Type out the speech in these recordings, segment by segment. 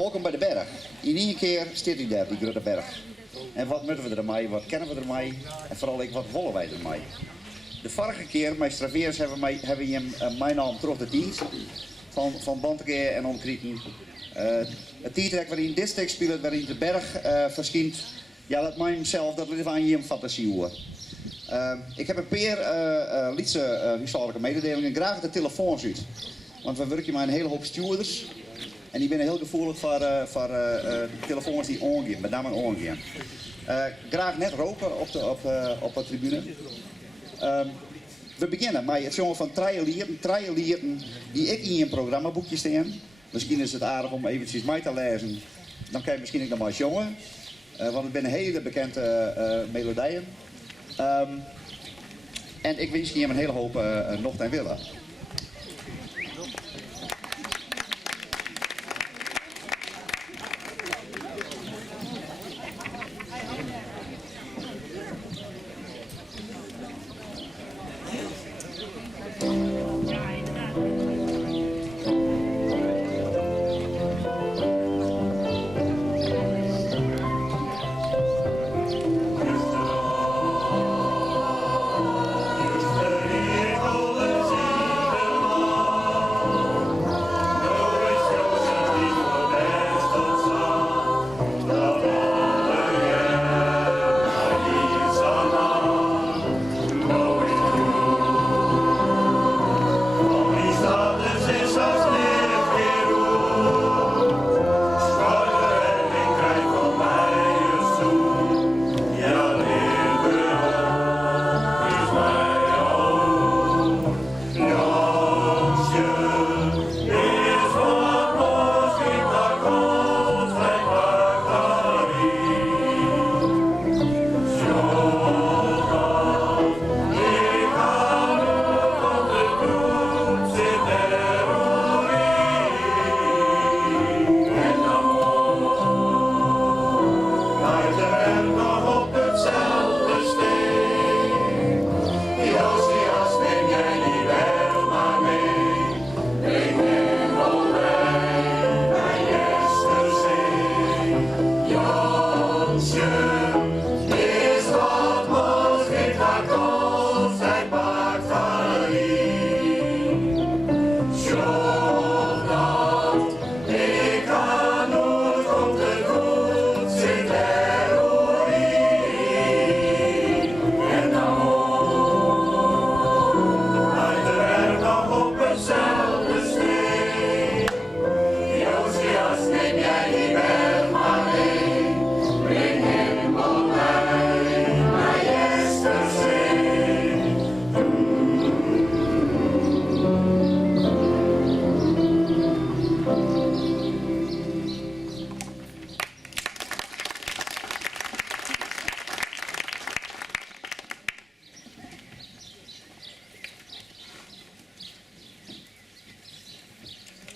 Welkom bij de berg. In één keer staat hij daar, die grote berg. En wat moeten we ermee, wat kennen we ermee en vooral wat willen wij ermee. De vorige keer, met Straveers, hebben we hem mijn naam terug de dienst van Bantekeer en Omkrieken. Het tijdrek waarin dit stuk speelt, waarin de berg verschijnt, ja, dat mij zelf, dat ligt aan je fantasie hoor. Ik heb een paar lietse huishoudelijke mededelingen, graag de telefoons uit. Want we werken met een hele hoop stewards. En die zijn heel gevoelig voor telefoons die ongaan, met name ongaan. Graag net roken op de tribune. We beginnen met het jongen van trialieren die ik in een programmaboekje staan. Misschien is het aardig om eventjes mij te lezen. Dan kan je misschien ook nog maar jongen. Want het zijn hele bekende melodieën. En ik wens je hem een hele hoop nog en willen.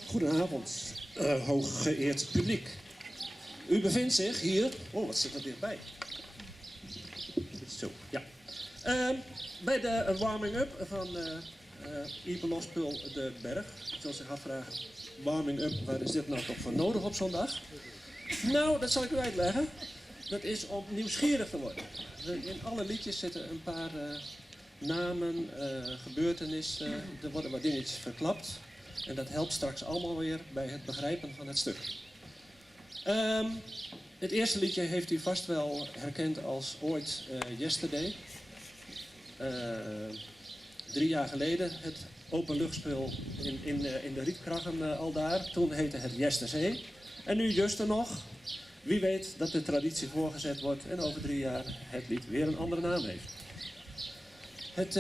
Goedenavond, hooggeëerd publiek. U bevindt zich hier... Oh, wat zit er dichtbij? Zo, ja. Bij de warming-up van Ipelospul de Berg. Ik zal zich afvragen, warming-up, waar is dit nou toch voor nodig op zo'n dag? Nou, dat zal ik u uitleggen. Dat is om nieuwsgierig te worden. In alle liedjes zitten een paar namen, gebeurtenissen, er worden wat dingetjes verklapt. En dat helpt straks allemaal weer bij het begrijpen van het stuk. Het eerste liedje heeft u vast wel herkend als ooit Yesterday. 3 jaar geleden het openluchtspel in de Rietkragen al daar. Toen heette het Yesterday. En nu juist er nog. Wie weet dat de traditie voorgezet wordt en over 3 jaar het lied weer een andere naam heeft. Het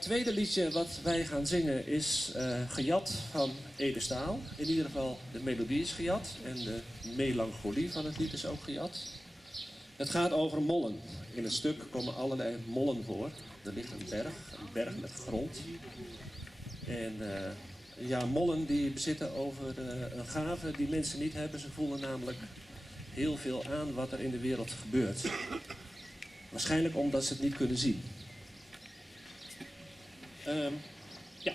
tweede liedje wat wij gaan zingen is gejat van Ede Staal. In ieder geval de melodie is gejat en de melancholie van het lied is ook gejat. Het gaat over mollen. In het stuk komen allerlei mollen voor. Er ligt een berg met grond. En ja, mollen die bezitten over een gave die mensen niet hebben. Ze voelen namelijk heel veel aan wat er in de wereld gebeurt. Waarschijnlijk omdat ze het niet kunnen zien. Ja.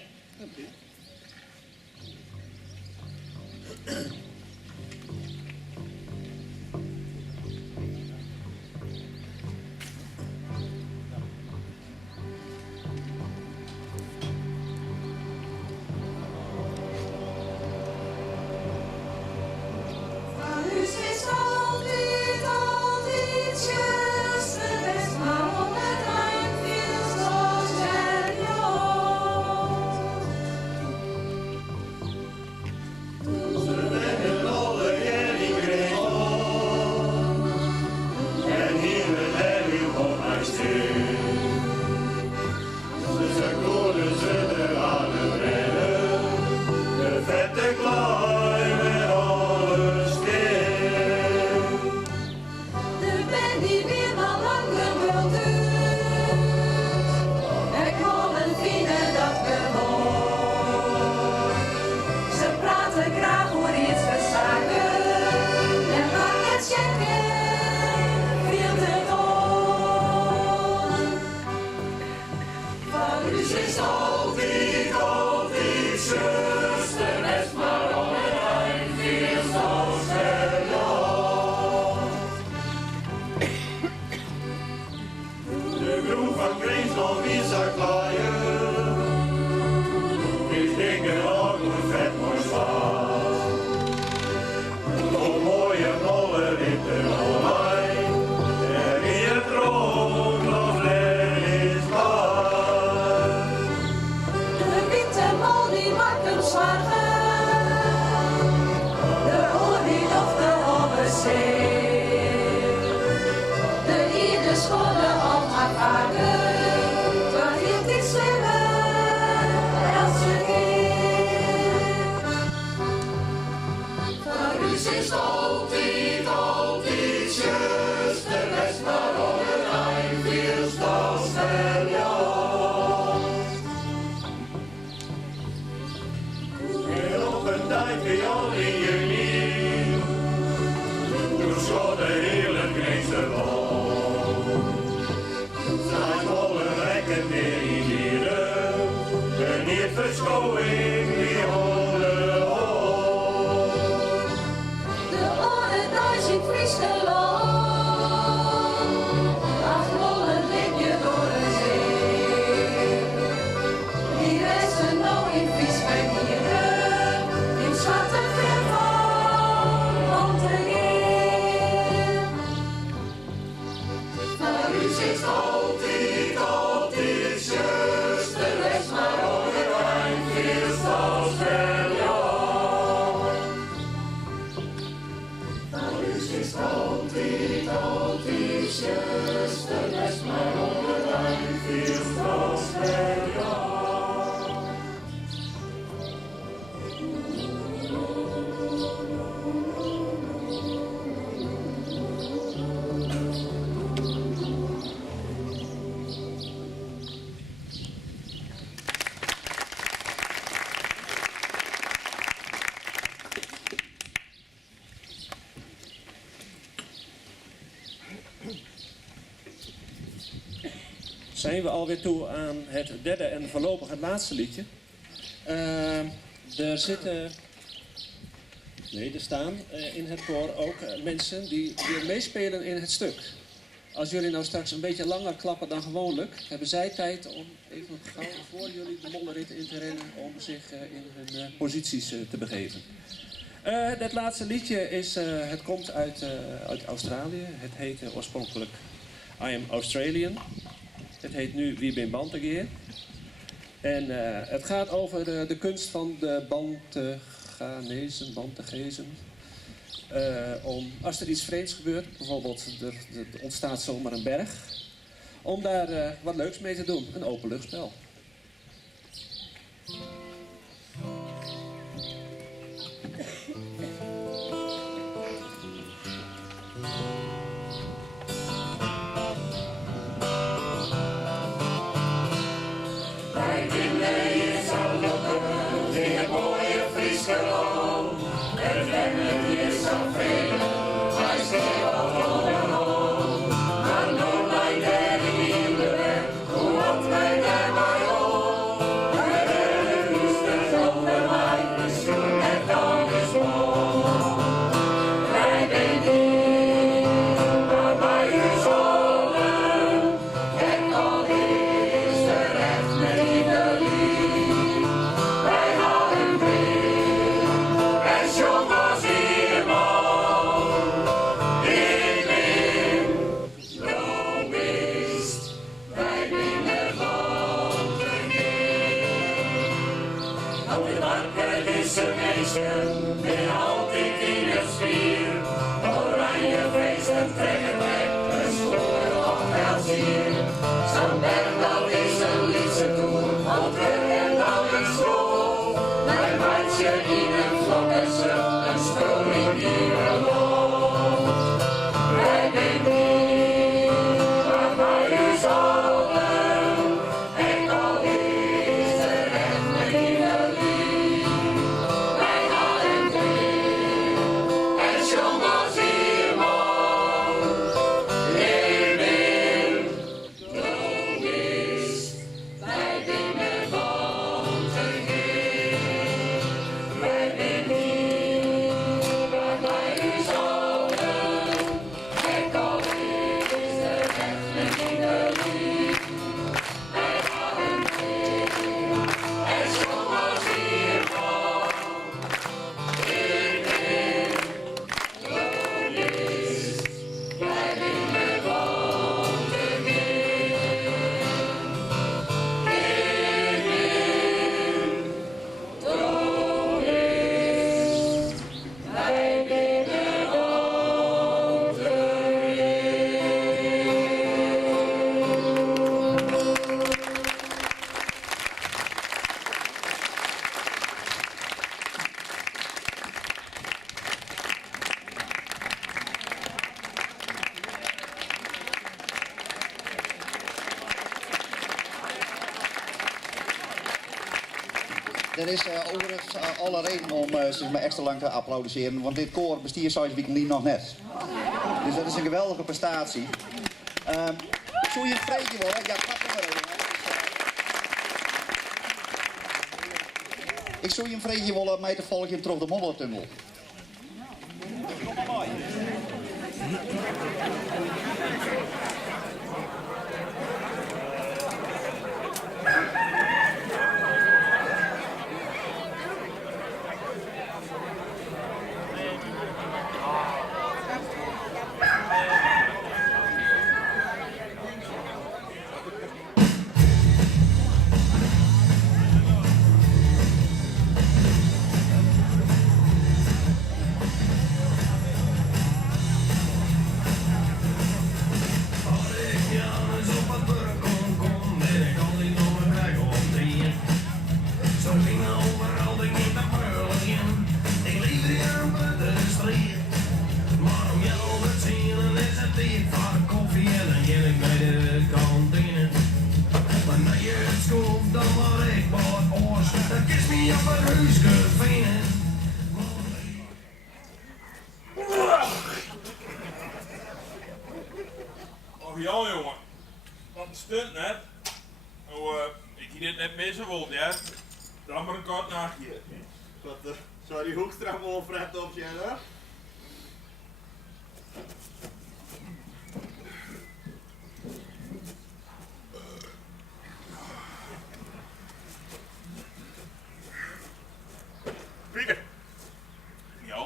Thuis is altijd, altijd juist de rest, maar op het eind feels dat wel ja. En op een tijd bij jou in juni, toen schoot de hele Griekse wal. Zijn volle rekken neer in dieren, en niet verscholing die horen hoor. De orde thuis in Friesland, als rollen lig je door de zee. Die resten nou in Friesverdieren, in zwarte verval te geven. Maar u is altijd, altijd juist de rest, maar op het eind feels dat wel ja. Maar u is altijd, altijd juist de rest, maar op het eind feels dat wel ja. Zijn we alweer toe aan het derde en voorlopig het laatste liedje. Er staan in het koor ook mensen die weer meespelen in het stuk. Als jullie nou straks een beetje langer klappen dan gewoonlijk, hebben zij tijd om even gauw voor jullie de mollenrit in te rennen om zich in hun posities te begeven. Het laatste liedje het komt uit Australië. Het heette oorspronkelijk I Am Australian. Het heet nu Wie ben Bantegeer. En het gaat over de kunst van de Bantegezen. Als er iets vreemds gebeurt, bijvoorbeeld er ontstaat zomaar een berg, om daar wat leuks mee te doen, een openluchtspel. Wij vinden je zo lekker in het mooie Friesland. En vinden je zo veel, wij zijn allemaal. Maar nog bij de liefde, hoe wat wij daar maar op. Wij hebben rustig zonder mij, dus doen het andersom. Wij zijn hier, maar bij u zullen. En al is er echt niet de lief. Wij hadden weer, en jong was iemand. Ik ben Lobist, wij binnen Op de bakker is een meisje, die altijd in het spier. Oranje feesten trekken weg, een school op wel zier. Zo'n berg dat is een liedje toe, want we en dan een school. Mijn maatje in een vlokkense, een spul in die loopt. Wij zijn hier, maar bij u zullen. En al is er echt niet de lief. Wij hadden er is overigens alle reden om zeg maar extra lang te applaudisseren, want dit koor bestiert zoals weekend nog net. Dus dat is een geweldige prestatie. Zou je een vreetje worden? Ja, pak maar even. Ik zou je een vreetje willen mij te volgen terug de moddertunnel. Kom maar bij. Och ja, jongen. Wat een stunt net. Nou, ik hier dit net missen wilde, ja. Dan maar een kort nachtje. Wat zou die Hoekstra wel fret op je, hè? Pieter. Ja.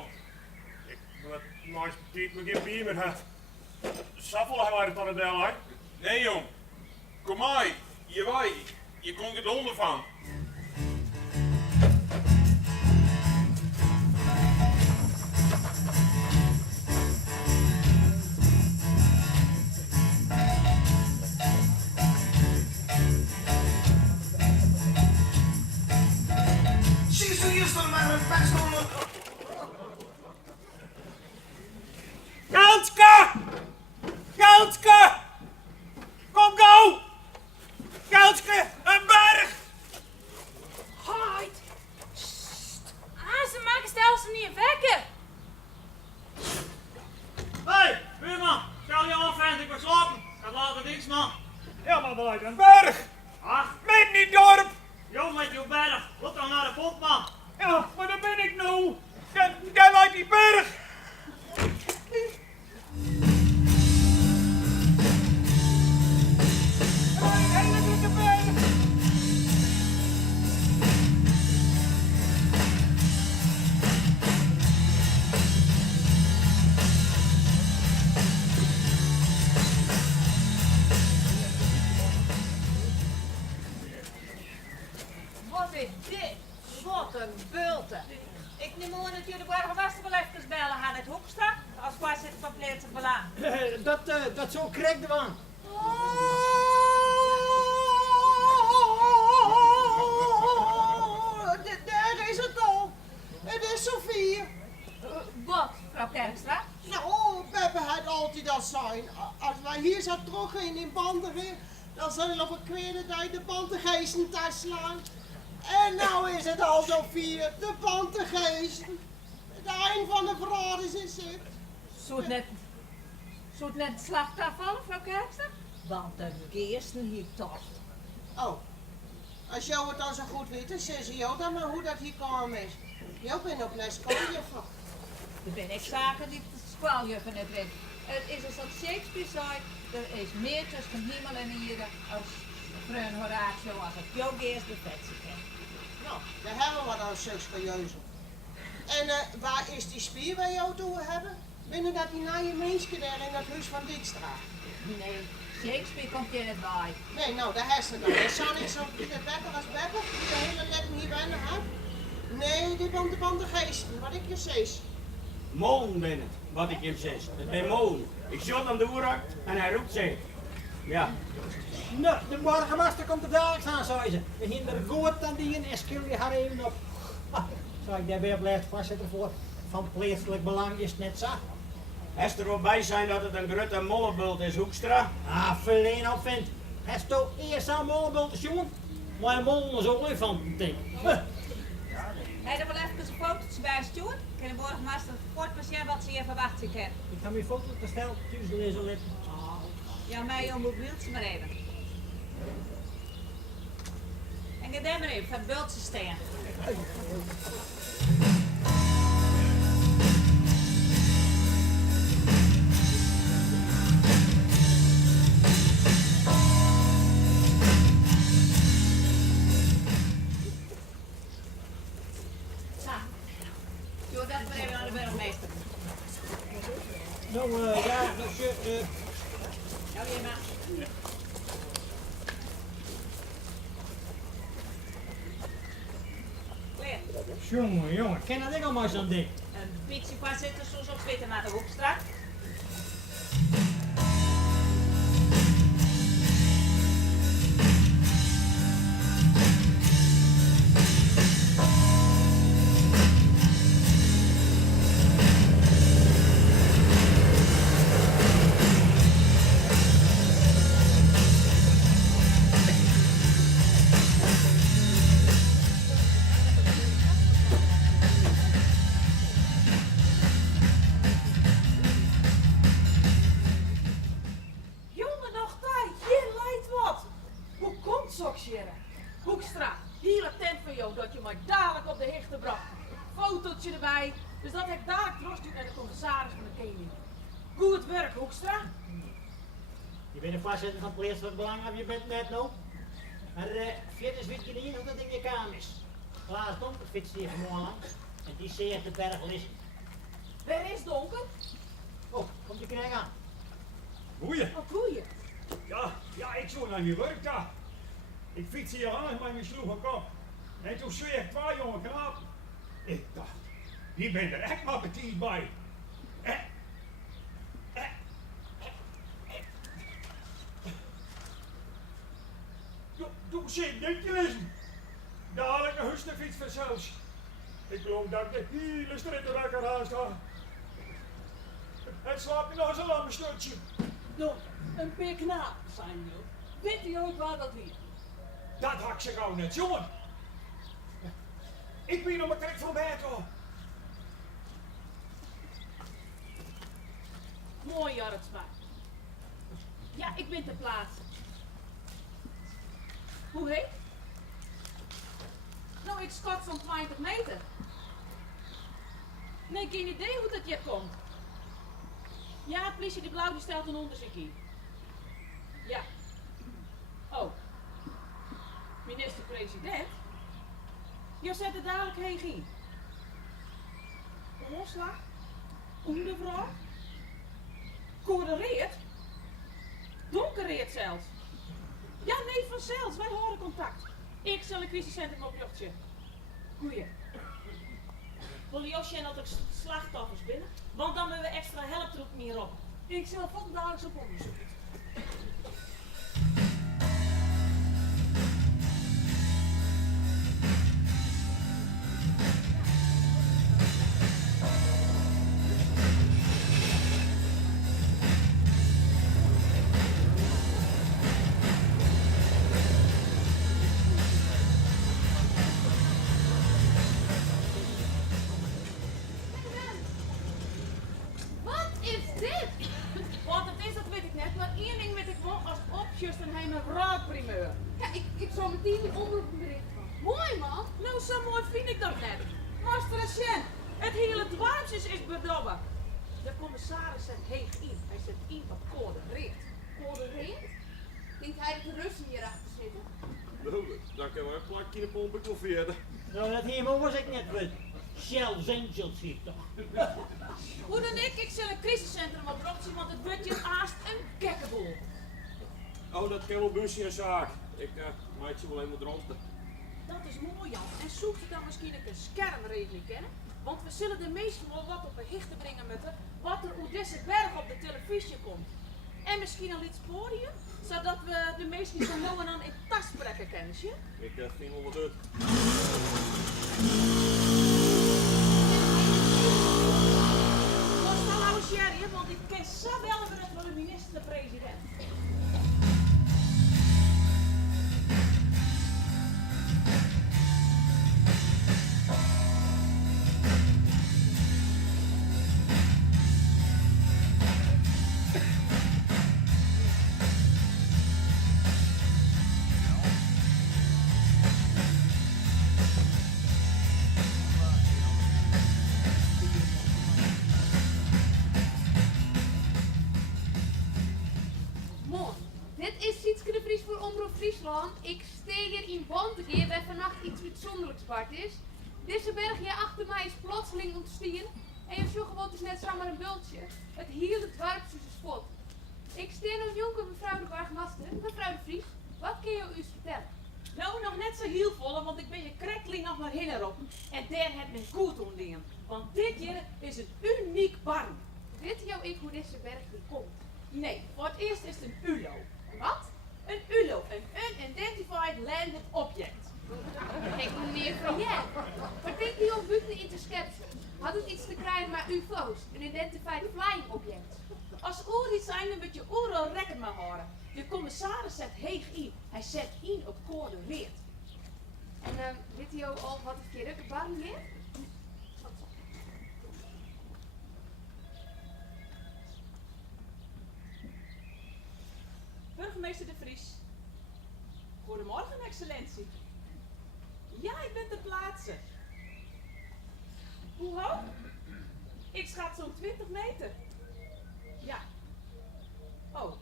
Wat nice petit me geen bier meer had. Saffel waren het aan het deel, hè? Nee, jong. Kom maar. Je wij. Je komt het onder van. Goudske! Goudske! Kom gauw! Goudske, een berg! Hoi! Ze maken stel ze niet wekken! Hé, buurman, stel je af en ik ben slapen. Gaat later niks, man. Ja, maar wel uit een berg! Ach, midden in het dorp! Jo, met je berg, wat dan naar de pot, man. Ja, maar daar ben ik nou. Jij uit die berg! Wat is dit? Wat een bulte! Ik neem aan dat jullie de burgemeester wel even bellen aan het Hoekstra, als voorzitter van Pleetse Belang. Dat zo krijg je van. Daar is het al. Het is Sofie. Wat, mevrouw Kerkstra? Nou, Peppe had altijd dat zijn. Als wij hier zo terug in Banderen, dan zullen we op een kwede tijd de Bantengeesten thuis slaan. En nou is het al Sofie, de Bantengeesten. Het eind van de verhaal is in zicht. Zou het net slachtafval vallen, mevrouw Kerkstra? Want de geesten hier toch. Oh, als jou het dan zo goed weet, dan zeg je jou dan maar hoe dat hier komen is. Jij bent op les schooljuffrouw. Dan ben ik zaken die de schooljuffen net weet. Het is als dat Shakespeare zei, er is meer tussen hemel en hier als Freun Horatio als het jou eerst de vetsie kent. Nou, daar hebben we wat aan serieus. En waar is die spier waar jou toe hebben? Binnen dat die naaie mensen daar in dat huis van Dijkstra. Nee, Shakespeare komt hier net bij. Nee, nou, daar heeft ze dan. Dat zou niet zo beter als Beppe, die de hele leven hier bijna had. Nee, dit komt de Bantengeesten, wat ik je zeg. Molen ben het, wat ik hem zeg. Het ben molen. Ik shot aan de oerak en hij roept ze. Ja. Nou, de burgemeester komt er dadelijk aan, zei ze. We hinderen goed aan die en schil je haar even op. Zou ik daarbij blijft voorzitter voor. Van plaatselijk belang is het net zo. Als er wel bij zijn dat het een grote mollebult is, Hoekstra. Ah, verleen op vindt. Hij is toch eerst aan mollenbulten, jongen. Maar een mollen is ook leuk van, denk ik. Hij er wel even een fotootje bij sturen? Kan de burgemeester kort beschrijven wat ze hier verwacht kan? Ik ga mijn foto te stellen, tussen de lezer letten. Ja, mij je mobieltje maar even. En ga daar maar even, van het beeldje staan. Doe dat maar even aan de burgemeester. Nou, ja, dus Ja, weer maar. Klaar. jongen, ken dat ik al maar zo'n ding? Een beetje qua zitten zoals op Twitter naar de Hoekstraat. Jongen, nog tijd, hier leidt wat. Hoe komt Soksjere? Hoekstra, hier een tent van jou dat je mij dadelijk op de hichte bracht. Fotootje erbij, dus dat ik dadelijk terugstuur naar de commissaris van de koning. Goed werk, Hoekstra. Je bent een voorzitter van het politie wat belang of je bent net nou. Maar verder weet je niet hoe dat in je kamer is. Klaas Donker fietst hier vanmorgen langs en die zeert de berg liggen. Waar is donker? Oh, komt je krijg aan. Goeie. Wat doe je? Ja, ik zo naar je werk daar. Ik fiets hier aan met mijn sloege kop. En toen zweer ik twee jonge knapen. Ik dacht, die ben er echt maar betiet bij. Toen zie ik dit lezen. Dadelijk een huis fiets vanzelfs. Ik geloof dat ik de hele strijd wekker haast had. Het slaapt in ons een lammenstukje. Nou, een paar knapen zijn we. Weet je ook waar dat weer? Dat had ik ze gauw net, jongen. Ik ben op mijn trek voorbij toch. Mooi, Jarretsma. Ja, ik ben ter plaatse. Hoe heet? Nou, ik schat zo'n 20 meter. Nee, geen idee hoe dat hier komt. Ja, politie de Blauw die stelt een onderzoek in. Ja. Oh. Minister-president? Je zet er dadelijk heen ging. Omslag? Ondervrouw? Korereert? Donkereert zelfs. Ja, nee, vanzelfs. Wij horen contact. Ik zal een crisiscentrum op luchtje. Goeie. Wil Josje en ook slachtoffers binnen? Want dan hebben we extra helptroep meer op. Ik zal vandaag op onderzoek. Wat is dit? Wat het is, dat weet ik net. Maar één ding weet ik wel, als opjust en hij een raadprimeur. Ja, ik zal meteen die omroepbericht van. Mooi man. Nou, zo mooi vind ik dat net. Master Agent, het hele dwarsjes is bedobben. De commissaris zet heeg in. Hij zet in op code reed. Code Reed? Denkt hij dat de Russen hierachter zitten? Nou, dan kunnen we een plakje in de pompen koffieën. Nou, dat helemaal was ik net weet. Shell's Angels hier toch. Hoe dan ik zal een crisiscentrum op erop zien, want het wordt hier haast een gekkeboel. Oh, dat kan wel busje en zaak. Ik maak je wel helemaal dronken. Dat is mooi, Jan. En zoekt u dan misschien een schermregeling kennen? Want we zullen de meesten wel wat op een hichte brengen met wat er hoe deze berg op de televisie komt. En misschien al iets podium, zodat we de meesten zo nou en dan in tas brekken, kennis je? Ik vind wel wat uit. Wat zal nou Sherry, want ik ken zo wel weer van de minister-president. Friesland. Ik steeg hier in Bontegeer waar vannacht iets bijzonderlijks Bart is. Deze berg hier achter mij is plotseling ontstien. En je zag gewoon, het is net zomaar een bultje. Het hield het warpse spot. Ik steer nog jonker mevrouw de Burgmaster. Mevrouw de Vries, wat kun je u vertellen? Nou, nog net zo heel vol, want ik ben je krekling nog maar heen erop. En daar heb mijn goed ontdingen. Want dit hier is een uniek barn. Weet jou ik hoe deze berg hier komt? Nee, voor het eerst is het een ULO. Wat? Een ULO, een Unidentified Landed Object. Kijk meneer Van Jij, wat denkt u om buiten interception? Had het iets te krijgen met UFO's, een Identified Flying Object? Als oer iets zijn, dan moet je oer al rekken maar horen. De commissaris zet heeg in. Hij zet in op code weer. En weet u al wat het keer de barn is? Burgemeester de Vries. Goedemorgen, excellentie. Ja, ik ben ter plaatse. Hoe hoog? Ik schat zo'n 20 meter. Ja. Oh.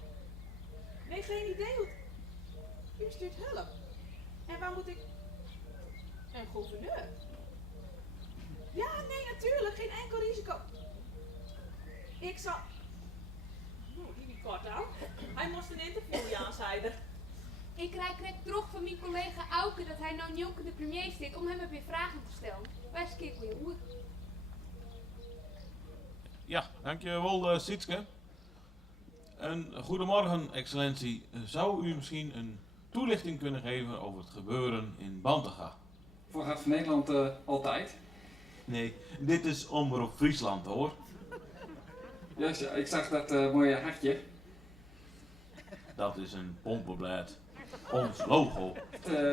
Nee, geen idee hoe het... U stuurt hulp. En waar moet ik... Een gouverneur? Ja, nee, natuurlijk. Geen enkel risico. Ik zal... die niet kort aan. Hij moest een interview aan, zei er. Ik krijg terug van mijn collega Auke dat hij nou Jonker de premier zit om hem weer vragen te stellen. Wij skik weer hoe. Ja, dankjewel Sietske. En goedemorgen excellentie. Zou u misschien een toelichting kunnen geven over het gebeuren in Bantega? Voor Hart van Nederland altijd? Nee, dit is Omroep Friesland hoor. Juist, ja, ik zag dat mooie hartje. Dat is een pompenblad. Ons logo.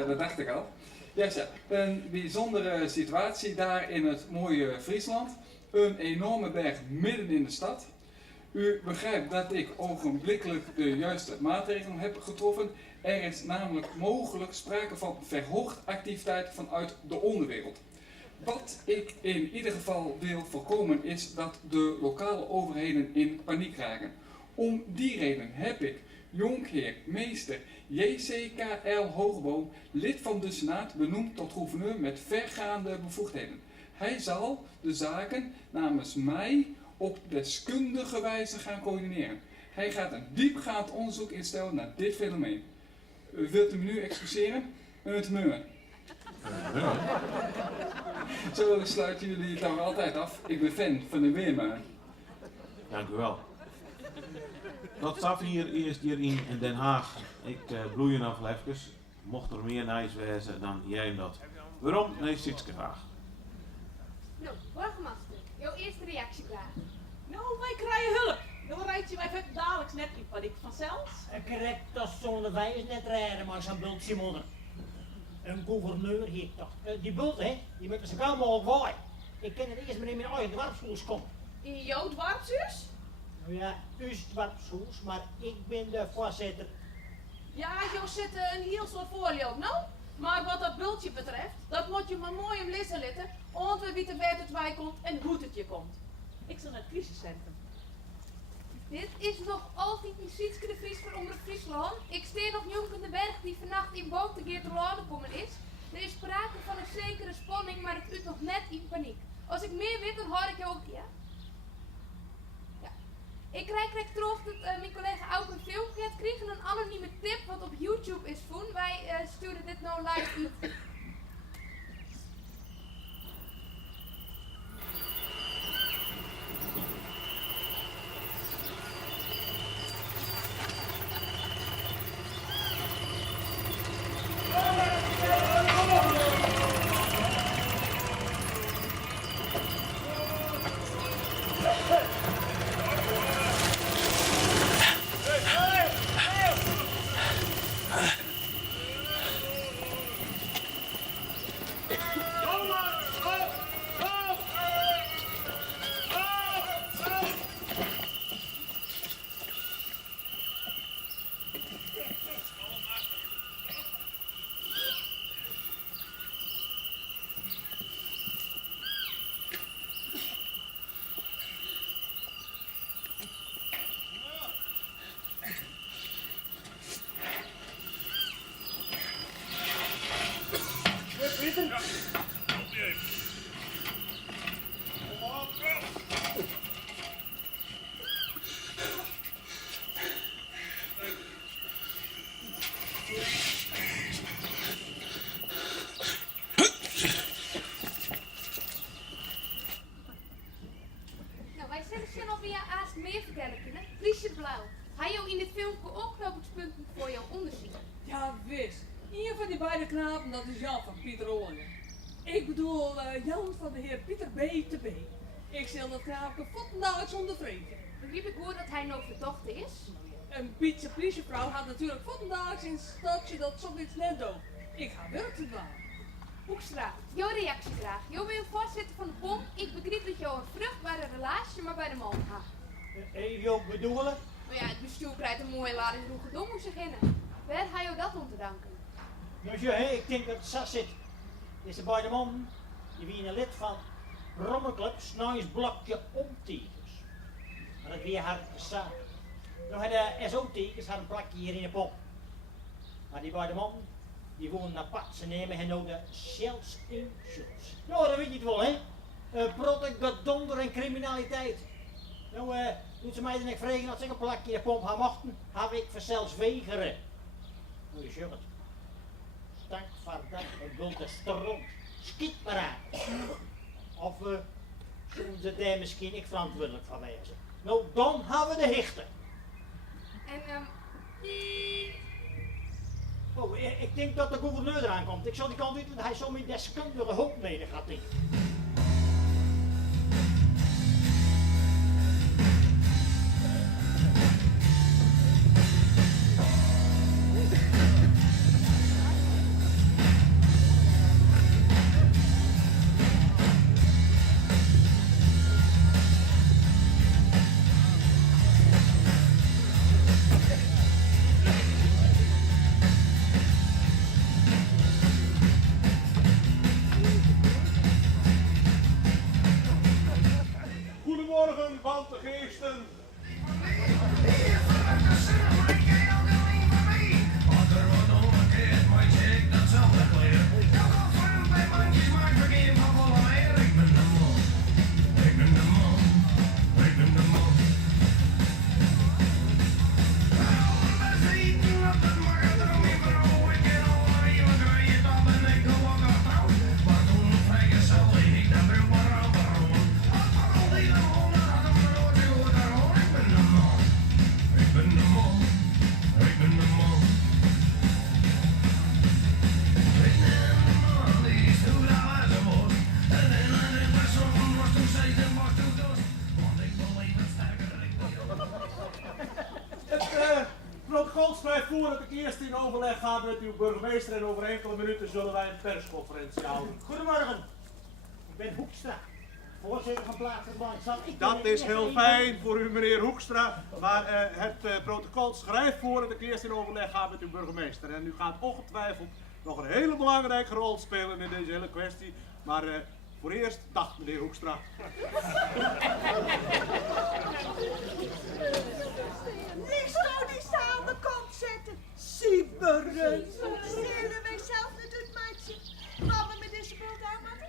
Dat dacht ik al. Juist, ja, een bijzondere situatie daar in het mooie Friesland. Een enorme berg midden in de stad. U begrijpt dat ik ogenblikkelijk de juiste maatregelen heb getroffen. Er is namelijk mogelijk sprake van verhoogd activiteit vanuit de onderwereld. Wat ik in ieder geval wil voorkomen is dat de lokale overheden in paniek raken. Om die reden heb ik jonkheer meester JCKL Hoogboom, lid van de Senaat, benoemd tot gouverneur met vergaande bevoegdheden. Hij zal de zaken namens mij op deskundige wijze gaan coördineren. Hij gaat een diepgaand onderzoek instellen naar dit fenomeen. Wilt u me nu excuseren? Het meur. Zo sluiten jullie het nou altijd af. Ik ben fan van de weermaan. Dank u wel. Dat staf hier eerst hier in Den Haag. Ik bloei nog wel even. Mocht er meer nice wezen, dan jij dat. Waarom? Nee, Sietske graag. Nou, burgemeester, jouw eerste reactie klaar. Nou, wij krijgen hulp. Dan rijdt je mij vet dadelijk net in paniek vanzelf. Correct, dat zullen wij eens net rijden, maar zo'n bult Simone. Een gouverneur hier toch. Die bult, hè, die moet er zo gauw mogelijk waaien. Ik ken het eerst maar in mijn eigen dwarpshoes komen. In jouw dwarpshuis? Nou ja, dus dwarpshoes, maar ik ben de voorzitter. Ja, jou zit een heel soort voorliep, nou. Maar wat dat bultje betreft, dat moet je maar mooi om lezen letten, want we weten waar het bij komt en hoe het je komt. Ik zal naar het crisiscentrum. Dit is nog altijd die Sietske de Vries van Omroep Friesland. Ik steer nog Jonker de Berg die vannacht in Bontegeer te landen komen is. Er is sprake van een zekere spanning, maar het is nog net in paniek. Als ik meer weet, dan hoor ik je ook, ja? Ja. Ik krijg terug dat mijn collega ook een filmpje heeft gekregen, een anonieme tip wat op YouTube is vonden. Wij sturen dit nou live uit. meer vertellen kunnen? Friese Blauw. Hij jou in dit filmpje aanknopingspunten voor jou onderzien. Ja, wist. Een van die beide knapen, dat is Jan van Pieter Oorlingen. Ik bedoel, Jan van de heer Pieter B. te B. Ik zal dat knaapje voetendagelijks ondervreten. Begreep ik hoor dat hij nog verdacht is? Een Pietse politievrouw had natuurlijk voetendagelijks in stadje dat zoiets net doet. Ik ga werk te doen. Hoekstra, jouw reactie graag. Jou bent voorzitter van de bond. Ik begreep dat jou een vruchtbare relatie maar bij de man gaat. Jou bedoelen? Maar ja, het bestuur krijgt een mooie lading vroege dom moet zich innen. Waar ga je dat om te danken? Monsieur, ik denk dat het zo zit. Deze beide mannen, die winnen lid van Rommelclub Snijsblokje Omtekens. Maar dat weer haar samen. Nou, de SO-tekens hadden een plakje hier in de pop. Maar die beide mannen, die wonen apart. Ze nemen hen nou de Shells Angels. Nou, dat weet je het wel, hè? Protegedonder en criminaliteit. Nou, toen ze mij dan vragen dat ze een plakje in de pomp gaan mochten, heb ik zelfs weigeren. Nou, je ziet het. Stank van dat en wilde stront. Schiet maar aan. Of zullen ze daar misschien ik verantwoordelijk van wezen. Nou, dan hebben we de hichten. En Oh, ik denk dat de gouverneur eraan komt. Ik zal die kant uit dat hij zo met deskundige hulp mee gaat denken. Goedemorgen, geesten. Voor dat ik eerst in overleg ga met uw burgemeester en over enkele minuten zullen wij een persconferentie houden. Goedemorgen, ik ben Hoekstra, voorzitter van Plaatsverband. Dat is heel fijn voor u, meneer Hoekstra, maar het protocol schrijft voor dat ik eerst in overleg ga met uw burgemeester. En u gaat ongetwijfeld nog een hele belangrijke rol spelen in deze hele kwestie, maar voor eerst, dag meneer Hoekstra. Wie zou die aan de kant zetten? Sieberen. Zullen wij zelf het doen, maatje? Gaan we met deze beeld aanmaken?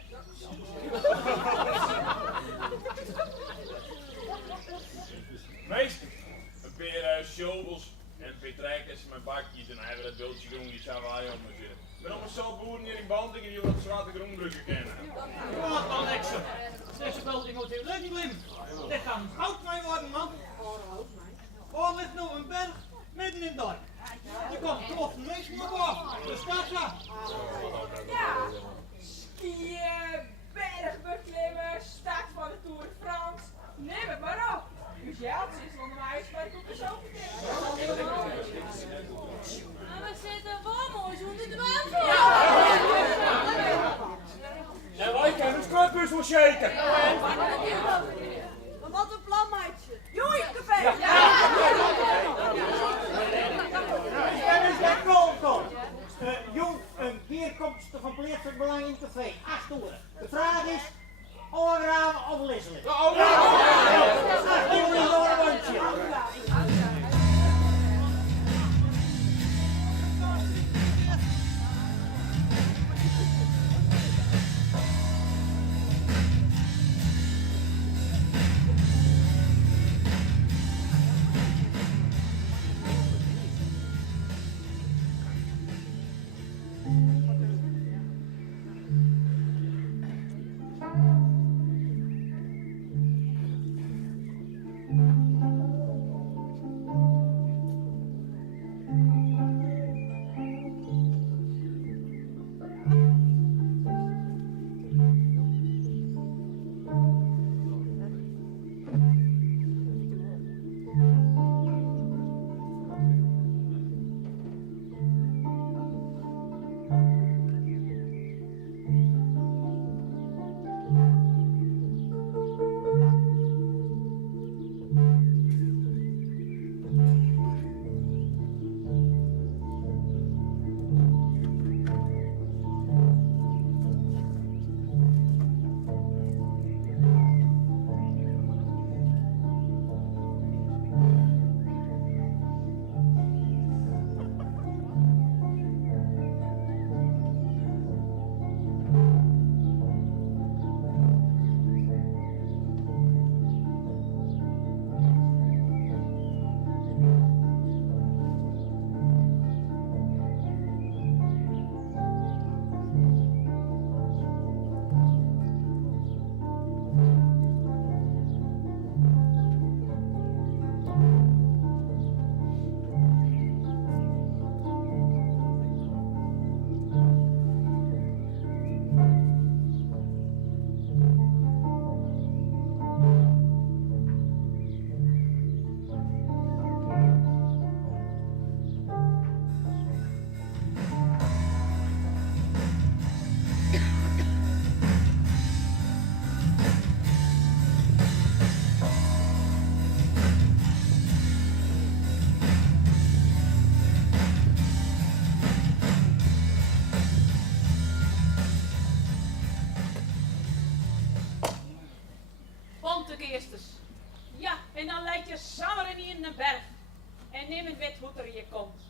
Meester, een paar shovels en petrijkers met bakjes en hebben dat beeldje groen die zou wel heel mooi zitten. Maar nog een soort boeren hier in Banting die wat zwarte groenbrukken kennen. Wat dan, Lexer? Deze beeldje moet heel leuk blijven. Dit kan goud mee worden, man. Oh, ligt nou een berg midden in het dorp. Er komt toch niks meer af. Dus dat ja. Ja, skiën, bergbeklimmen, start van de Tour de France. Neem het maar op. Dus ja, het is onder mij maar ik op de zo Maar we zitten wel mooi onder de wapen. En wij kunnen het kruipbus wel shaken. Maar wat een plan, maatje. Joei, café! En is dat Colton? Jong, een weerkomst van Plaatsverband in café. 8 uur. De vraag is, Orraam of Lisselijk? 8 uur in door een rondje. dan leidt je samen in een berg. En niemand weet hoe er hier komt.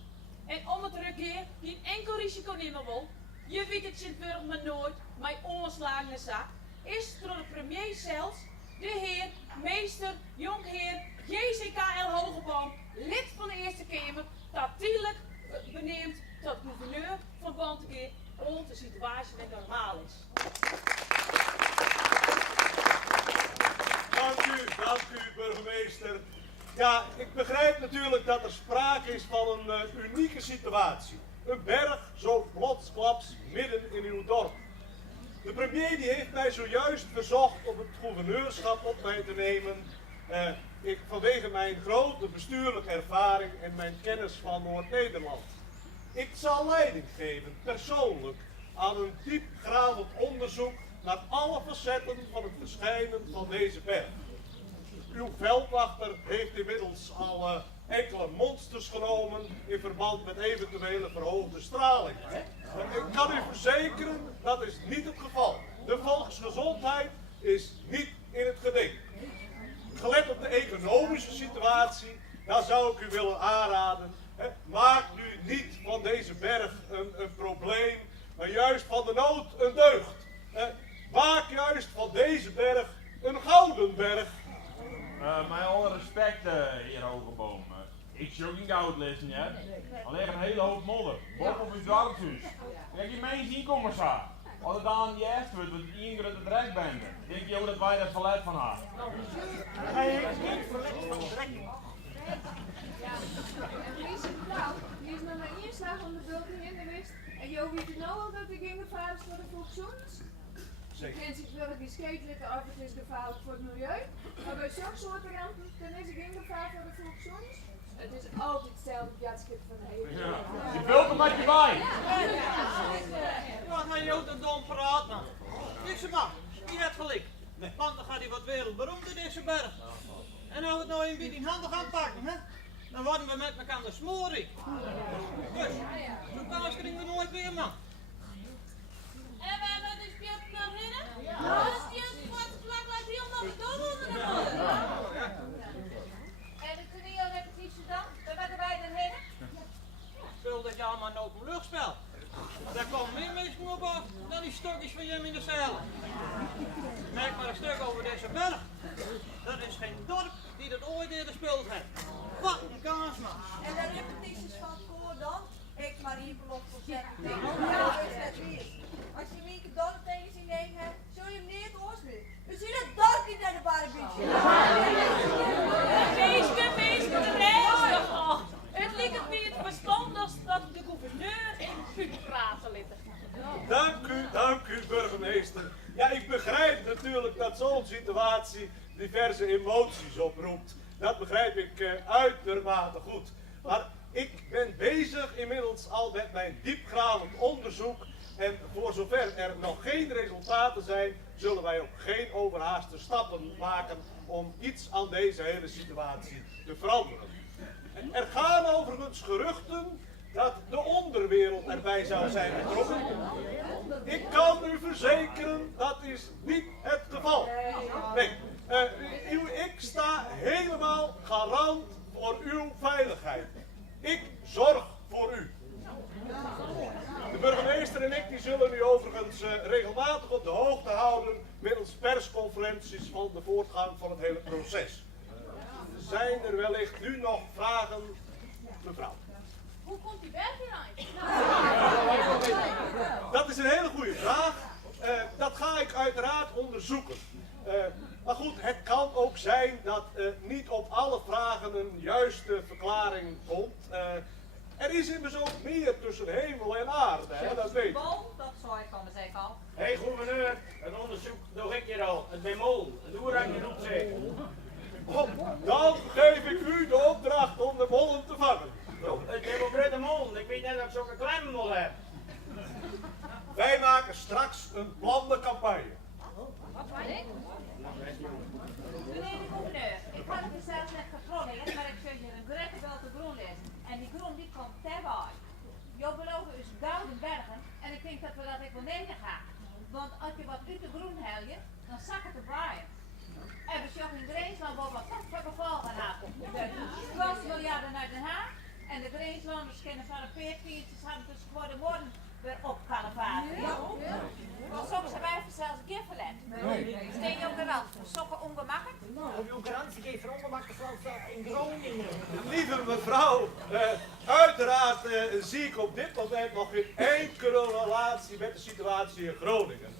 En om het terugkeer, geen enkel risico nemen wil, je weet het Sint-Burg maar nooit, maar ongeslagen zak, is door de premier zelfs, de heer, meester, jongheer, JCKL Hogeboom, lid van de Eerste Kamer, natuurlijk beneemt tot gouverneur van Bantekeer, om de situatie net normaal is. Dank u, burgemeester. Ja, ik begrijp natuurlijk dat er sprake is van een unieke situatie. Een berg zo plotsklaps midden in uw dorp. De premier die heeft mij zojuist verzocht om het gouverneurschap op mij te nemen. Vanwege mijn grote bestuurlijke ervaring en mijn kennis van Noord-Nederland. Ik zal leiding geven, persoonlijk, aan een diepgravend onderzoek naar alle facetten van het verschijnen van deze berg. Uw veldwachter heeft inmiddels al enkele monsters genomen in verband met eventuele verhoogde straling. Ik kan u verzekeren, dat is niet het geval. De volksgezondheid is niet in het geding. Gelet op de economische situatie, daar zou ik u willen aanraden. Maak nu niet van deze berg een probleem, maar juist van de nood een deugd. Maak juist van deze berg een gouden berg. Mijn alle respect, heer Hogeboom. Ik zie ook niet goud lezen, ja. Alleen een hele hoop modder. Bovenop uw dorpshuis. Kijk, die mensen hier komen zo. Als het dan die eerst wordt, dat Ingrid het rek bent. Denk je ook dat wij dat verlet van haar? Hij is niet verlet van de rek. Ja, en wie is het nou? Die is nog maar één slag om de bulten heen geweest. En Jo weet het nou al dat ik in gevaar is voor de volksgezondheid? Kent zich wel die scheetlitten of het is gevaarlijk voor het milieu. Maar bij zo'n soort rampen, dan is ik in gevaar voor de volksgezondheid. Het is altijd hetzelfde jatskip van de hele wereld. Die bulten met je bij. Wat ga je ook dat dom praten? Niks man, die heeft gelijk. Want dan gaat hij wat wereldberoemd in deze berg. En als we het nou een beetje in handen gaan pakken, hè, dan worden we met elkaar de smorig. Dus, zo'n kans krijgen we nooit weer, man. En we hebben de speelt naar binnen? Ja. De speelt wat vlak laat helemaal bedoeld onder de modder. En de trio-repetitie dan? Waar werden wij dan heen? Speel dat je allemaal een open luchtspel. Daar komen meer mensen op af dan die stokjes van Jim in de zeil. Merk maar een stuk over deze berg. Dat is geen dorp die dat ooit eerder gespeeld heeft. Wat een kans, man. En de repetities van het koor dan? Ik maar hier beloof voor zetten tegen. Ja, is het weer. Als je Mieke Dorp tegen zijn neemt hebt, zul je hem niet oorspreken. We zien het dorp niet naar de barbecue. Meeske, de rest nog. Het lijkt het niet het verstandigst dat de gouverneur in Puut praten ligt. Dank u, burgemeester. Ja, ik begrijp natuurlijk dat zo'n situatie diverse emoties oproept. Dat begrijp ik uitermate goed. Maar ik ben bezig inmiddels al met mijn diepgravend onderzoek. En voor zover er nog geen resultaten zijn, zullen wij ook geen overhaaste stappen maken om iets aan deze hele situatie te veranderen. Er gaan overigens geruchten dat de onderwereld erbij zou zijn betrokken. Ik kan u verzekeren, dat is niet het geval. Nee, ik sta helemaal garant voor uw veiligheid. Ik zorg voor u. De burgemeester en ik die zullen u overigens regelmatig op de hoogte houden middels persconferenties van de voortgang van het hele proces. Zijn er wellicht nu nog vragen, mevrouw? Hoe komt die berg hier aan? Dat is een hele goede vraag. Dat ga ik uiteraard onderzoeken. Maar goed, het kan ook zijn dat niet op alle vragen een juiste verklaring komt. Er is immers ook meer tussen hemel en aarde, hè, dat weet ik. Dat zou ik van mezelf af. Hé gouverneur, het onderzoek doe ik hier al. Het bemol, het oeranje opzet. Dan geef ik u de opdracht om de mollen te vangen. Het is een grote mol, ik weet net dat ik zo'n kleine mol heb. Wij maken straks een plandencampagne. Wat was ik? Meneer de gouverneur, ik had het zelf net geprobeerd, maar ik vind je een grote grote groen is. En die groen die komt ter waai. Jouw beloven is gouden bergen en ik denk dat we dat even beneden gaan. Want als je wat uit de groen helje, dan zak het te waaien. En we zoeken in Greensland wel wat vast voor gevolgen aan. kunnen van de peerkiertjes hadden dus gewoon de woorden weer op kunnen varen. Ja. Want soms hebben wij zelfs een keer verlet. Steen je op de rand, sokken ongemakkelijk? Op uw krant, ik geef ongemakkelijk in Groningen. Lieve mevrouw, uiteraard zie ik op dit moment nog geen enkele relatie met de situatie in Groningen.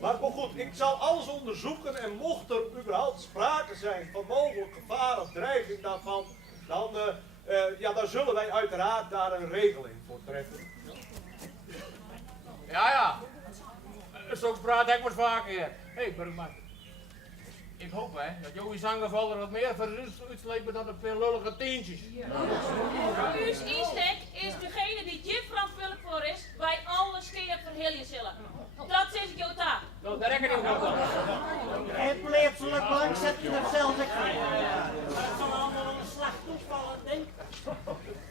Maar goed, ik zal alles onderzoeken en mocht er überhaupt sprake zijn van mogelijk gevaar of dreiging daarvan, dan zullen wij uiteraard daar een regeling voor treffen. Ja. Zo praat ik wat vaker. Hé, burgemeester. Ik hoop dat jullie zangenvallen wat meer uitslepen dan een paar lullige tientjes. Uw insteek is degene die dit verantwoordelijk voor is, bij alle scheer verhelen zullen. Dat zeg ik jou daar. Nou, daar reken ik ook wel. Het blijft zo lang zetten of zelfs ik. Dat zal allemaal een slag toevallen, denk ik.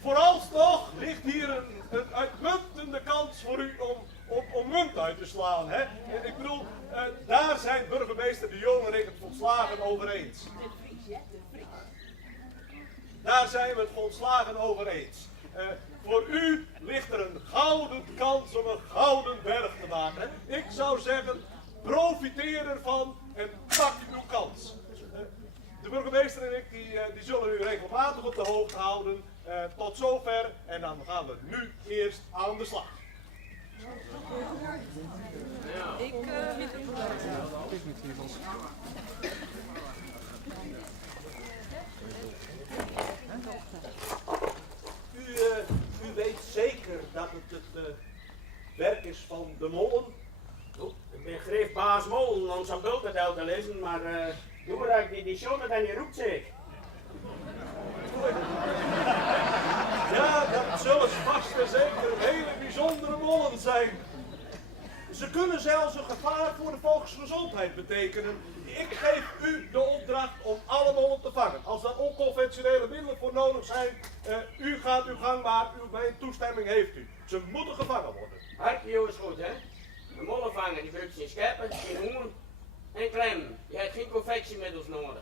Vooralsnog ligt hier een uitmuntende kans voor u om munt uit te slaan. Hè? Ik bedoel, daar zijn burgemeester De Jong en ik het volslagen over eens. Daar zijn we het volslagen over eens. Voor u ligt er een gouden kans om een gouden berg te maken. Ik zou zeggen, profiteer ervan en pak uw kans. De burgemeester en ik die zullen u regelmatig op de hoogte houden. Tot zover en dan gaan we nu eerst aan de slag. U weet zeker dat het werk is van de molen? Ik ben Greef Baas Molen om zo'n bultendel te lezen, maar doe maar die shonen dan je roept zeker. Ja, dat zullen vast en zeker een hele bijzondere mollen zijn. Ze kunnen zelfs een gevaar voor de volksgezondheid betekenen. Ik geef u de opdracht om alle mollen te vangen. Als daar onconventionele middelen voor nodig zijn, u gaat uw gang, maar mijn toestemming heeft u. Ze moeten gevangen worden. Hartje is goed, hè? Een mollen vangen, die gebruikt in scheppen, in hoen en klemmen. Je hebt geen confectiemiddels nodig.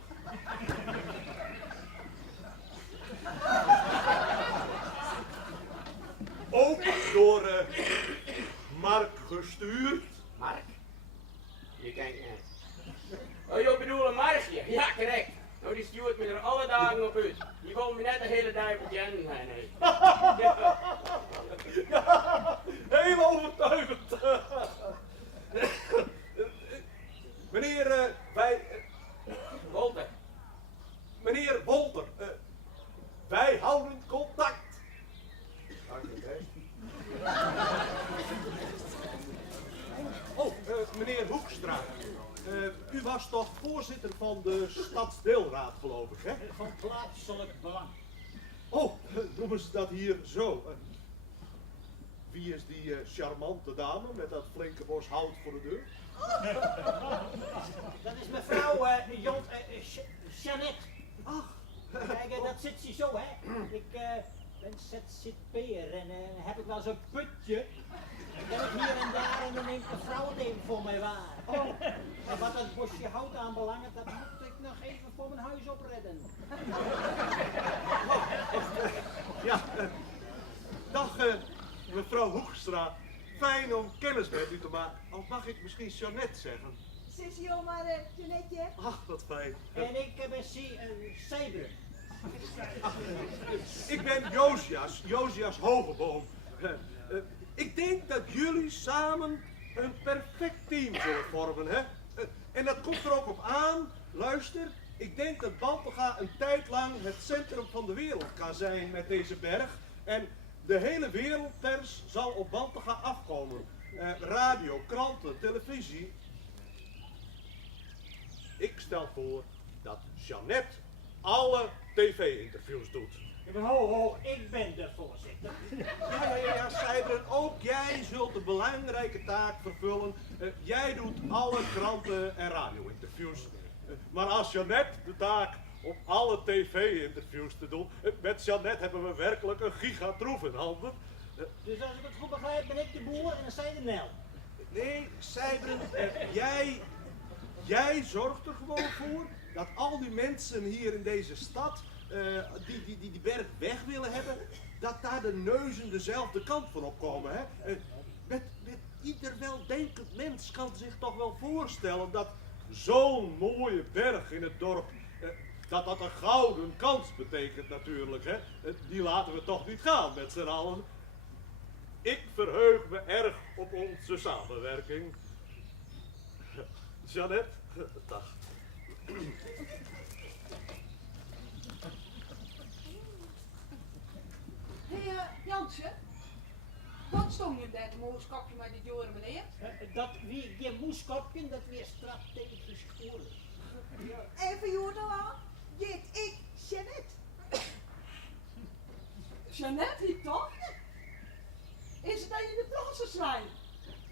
Ook door Mark gestuurd. Mark? Je kijkt niet. Oh, je bedoelt een Markje? Ja, correct. Nou, die stuurt me er alle dagen op uit. Die wil me net de hele dag op Jen zijn. Ja, heel overtuigend. Meneer, Wolter. Meneer Wolter, wij houden contact. Oh, meneer Hoekstra. U was toch voorzitter van de stadsdeelraad, geloof ik, hè? Van plaatselijk belang. Oh, noemen ze dat hier zo. Wie is die charmante dame met dat flinke bos hout voor de deur? Dat is mevrouw Jeannette. Ach. Kijk, dat zit ze zo, hè. Ik ben ZZP'er en heb ik wel zo'n putje. Dan ben ik hier en daar en dan neemt de vrouw het even voor mij waar. Oh. En wat dat bosje hout aanbelangt, dat moet ik nog even voor mijn huis opredden. Ja, dag mevrouw Hoekstra. Fijn om kennis met u te maken. Of mag ik misschien Jeannette zeggen? Zeg je maar, Jeannetje. Ach, wat fijn. En ik ben Seiber. Ik ben Josias Hogeboom. Ik denk dat jullie samen een perfect team zullen vormen, hè? En dat komt er ook op aan. Luister, ik denk dat Baltega een tijd lang het centrum van de wereld kan zijn met deze berg. En de hele wereldpers zal op Baltega afkomen. Radio, kranten, televisie. Ik stel voor dat Jeannette alle tv-interviews doet. Ho, ik ben de voorzitter. Ja, Seiber, ook jij zult een belangrijke taak vervullen. Jij doet alle kranten- en radio-interviews. Maar als Jeannette de taak om alle tv-interviews te doen, met Jeannette hebben we werkelijk een gigatroef in handen. Dus als ik het goed begrijp, ben ik de boer en dan zij de Nel. Nee, Seiber, jij zorgt er gewoon voor dat al die mensen hier in deze stad die berg weg willen hebben, dat daar de neuzen dezelfde kant van opkomen. Hè? Met ieder weldenkend mens kan zich toch wel voorstellen dat zo'n mooie berg in het dorp, dat een gouden kans betekent natuurlijk. Hè? Die laten we toch niet gaan met z'n allen. Ik verheug me erg op onze samenwerking. Jeannette, dag. Hé, Jansje, wat stond je in dat mooskapje met die jongere meneer? Dat wie geen moeskapje, dat weer strategisch gevoelig. Even Jordaan, dit ik, Jeannette. Jeannette, die toch? Is het dat je de Franse zwijn?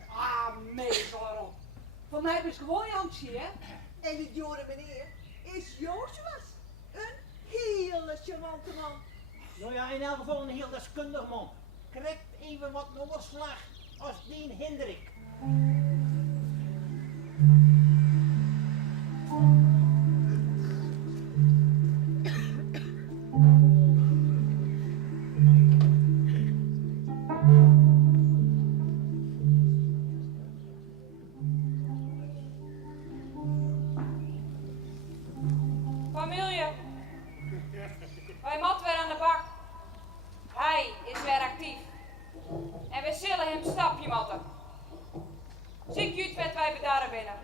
Ah, meestal op. Van mij is gewoon Jansje, hè? En die jongere meneer is Jozuas. Een hele charmante man. Nou ja, in elk geval een heel deskundig man. Krijgt even wat noorslag als die Hendrik. Familie, wij moeten weer aan de bak. Hij is weer actief. En we zullen hem stapje matten. Zie je het wij bedarren binnen.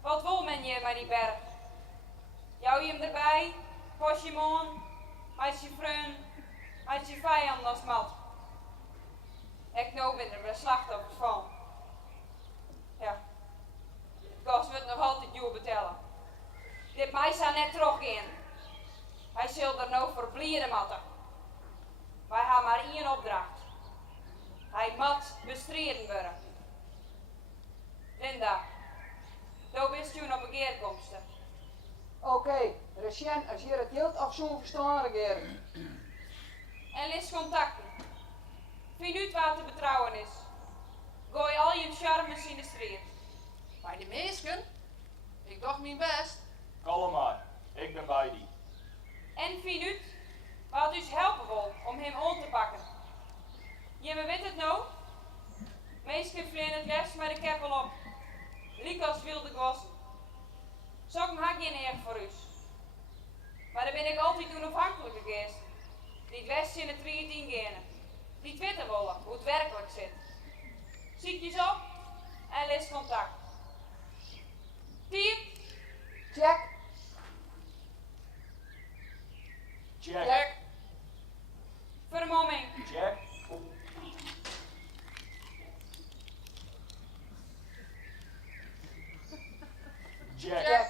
Wat wil men je bij die berg? Jou je hem erbij, pas je man, als je vriend, als je vijand als mat. Ik nou ben er weer slachtoffers van. Ja, het kost het nog altijd jou betellen. Dit meisje zal net teruggaan. Hij zal er nou voor blieren matten. Wij hebben maar één opdracht. Hij moet bestreden worden. Linda, zo bist u op begeerkomsten. Oké, Recien, als je het hield af zo'n verstaan regeren. En lis contacten. Vind uit wat te betrouwen is. Gooi al je charmes in de strijd. Bij de meesken? Ik dacht mijn best. Kalm maar, ik ben bij die. En vind uit wat u helpen wil om hem aan te pakken. Je weet het nou? Meestal vliegen het rest met de keppel op. Liek als wilde gossen. Zo'n heb geen eer voor u. Maar dan ben ik altijd onafhankelijk geweest. Die het westje in het riet ingaan. Die weten willen hoe het werkelijk zit. Ziet je op en lees contact. Team. Check. Check. Check. Vermomming. Check. Check. Check.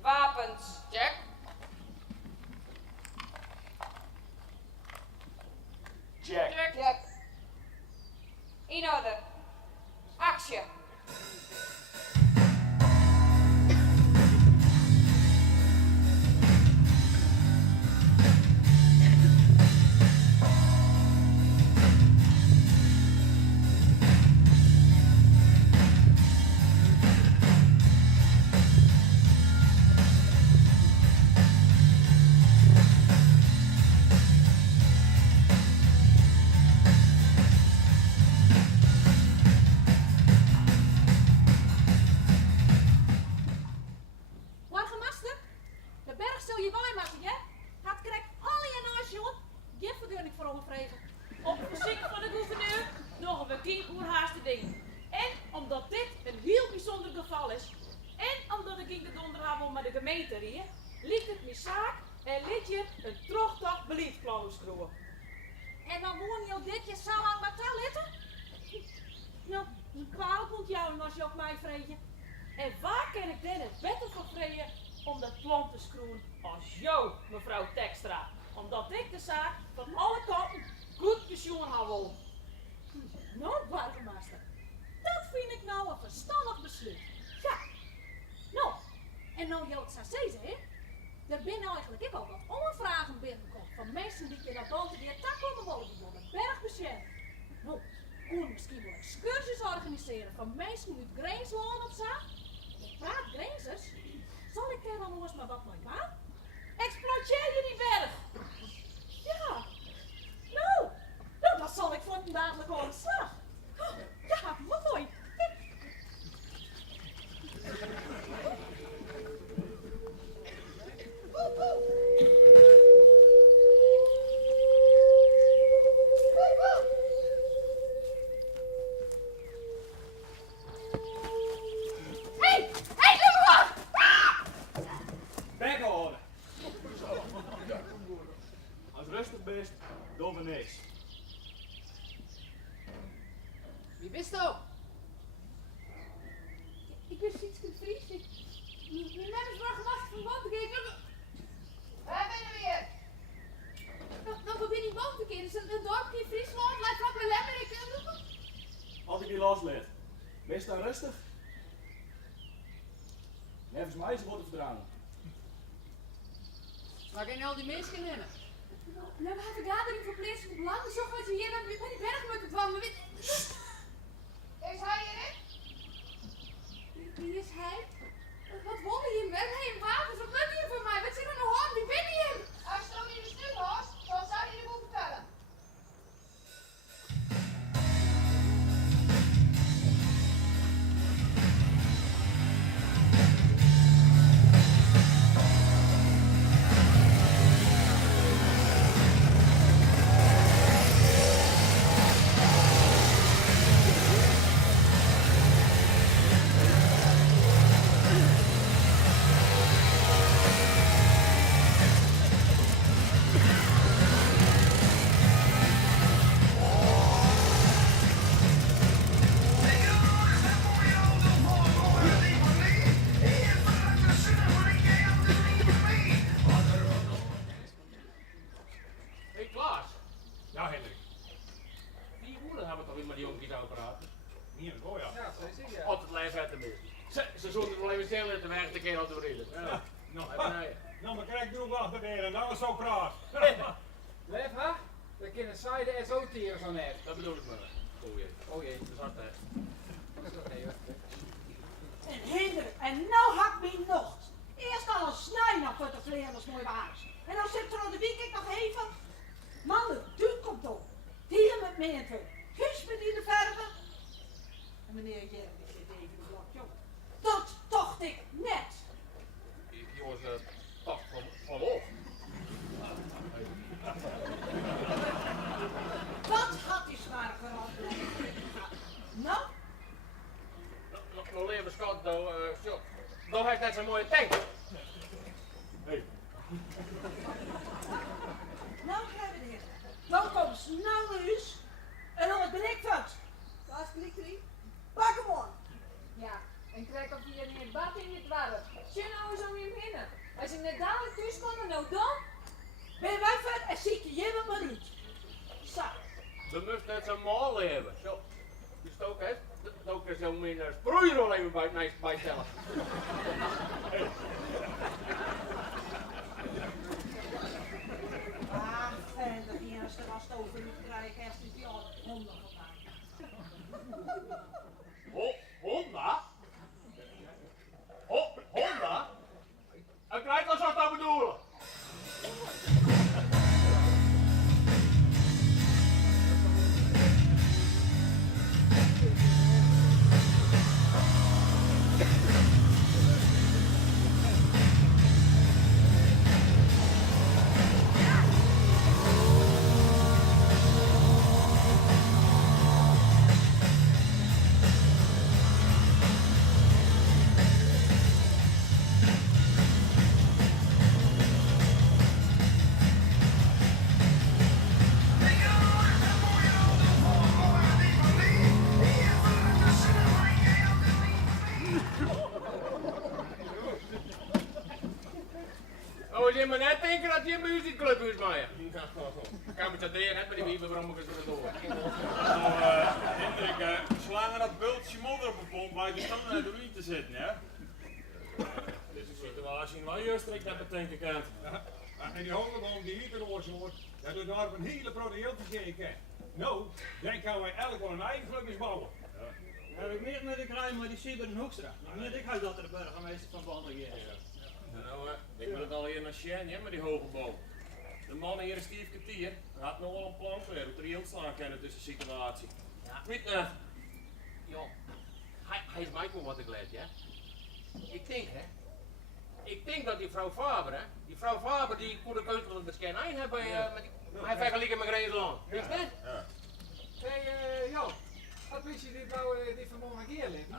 Wapens. Check. Check. Check. In orde. Actie. Wachtgemaster, de berg stel je bij maken, hè? Het krijgt alle je naast, jongen. Geen vergunning voor ondervregen. Op verzoek van de gouverneur nog een 10 uur haast te dingen. En omdat dit een heel bijzonder geval is, en omdat ik in de donderhavond met de gemeente riep, liet het me zaak en liet je een terugtocht beleidsplan schroeven. En dan woon je dit je zo lang met taal litten? Nou, een kwaal komt jou als je op mij vreetje. En waar kan ik dan het beter van vreden om dat plan te schroeven als jou, mevrouw Tekstra? Omdat ik de zaak van alle kanten goed pensioen hou wil. Nou, burgemeester, dat vind ik nou een verstandig besluit. Ja. Nou, en nou jou het zou zeggen, hè? Er zijn eigenlijk ook wat ondervragen binnengekomen van mensen die in dat boten weer tak komen wonen die door de berg beschermen. Nou, kon misschien wel excursies organiseren van mensen uit Greenslaan of zo. Ik praat Greensers. Zal ik daar dan nog eens maar wat mee maken? Exploiteer je die berg? Ja. Nou, dat zal ik voor een dadelijk ontslag. Ja, mooi. Hey, doe maar wat! Bek houden. Als je rustig bent, doen we niks. Wie bist du? Ik ben Sietske de Vries. Mijn naam is burgemeester van Bantekeer. Waar ben je weer? Nou, we zijn in Bantekeer. Dat is een dorpje in Friesland. Lijkt vlak bij Lemmerik. Als ik je loslaat, wees dan rustig. Nevens mij ze worden verdragen. Waar gaan al die mensen nemen? Nou, we hebben vergadering voor plaatselijk belang. Zorg dat je hier bij die berg moeten dwangen. Is hij erin? Wie is hij? Wat wonnen hier? We hebben geen wapens. Wat lukt hier voor mij? Wat zit er nog aan? Wie ben je hem? Als je nog niet de stuk was, dan zou je je moeten vertellen. Hey Klaas, Ja, Hendrik. die woorden hebben toch weer met die jonkies over praten? Hier een gooi, ja. Ja, zo is het. Altijd blijven uit de meer. Ze zullen er wel even stil in te werken te keren te reden. Ja. Nou, maar krijg ik nu wel beweren, nou is zo praat. Blijf ha? We kunnen zijde en zo tieren zo net. Dat bedoel ik maar. Oh jee, dat is hard hè. En Hendrik, en nou hak me nog. Eerst al een snij nog voor de vleerlers mooi waars. En dan zit er aan de weekend nog even. Mannen, duurt komt op. Hier met me en twee. Guus met in de verven. En meneer Jerry zit even de blok, jongen. Dat dacht ik net. Die jongens, toch van hoog. Wat had die zwaar veranderd? Nou? Nog leven schat, dan heeft net zo'n mooie tank. Hey. Nou krijgen we de heer. Dan komt ze nou naar huis. En dan ben ik dat. Waar is Klikkerie? Pak hem aan. Ja, en krijg op hier in het bad in het warm. Zit nou eens om je binnen. Als ik net dadelijk thuis kom, nou dan? Ben wij vet en ziet je helemaal maar uit. Zo. We moeten net zo'n mal hebben. Zo. Dus ook hè, dat ook zo min sproeirol even bij stellen. Ah, en de eerste was het over het krijgen eerst is die al honden vandaan. Honda? Honda? Ik krijg al zo dat bedoelen. Oh, je maar net denken dat je een muziekclub is, maar ja. Ik kan me dat leren, hè, maar die wieven waarom ik het zo door. Nou, Hendrik, zolang dat bultje modder op een pomp blijft, je dan naar de ruïne te zitten, hè? Deze situatie in wel juist ik dat bedenken kan. En die hongerboom die hier te oorzaak, dat doet daar een hele grote te zeker. Nou, dan gaan wij elk wel een eigen club eens bouwen. Heb ik meer met de kruim, maar die Sieber en Hoekstra. Net ik huis dat er de burgemeester van Bandegeer. Nou, ik moet het al hier naar Sjen, met die hoge boom. De man hier, Steve Ketier, had nog wel een plan weer hoe er heel slaan kennen tussen de situatie. Ja. Weet je, Joh, hij is mij wel wat ik leed, ja. Ik denk dat die vrouw Faber, die kon de keutel in de scan een hebben, hij vergelijken met Greenland. Weet je dat? Ja. Hey, Jan, wat wist je dit nou, dit vanmorgen hier liggen?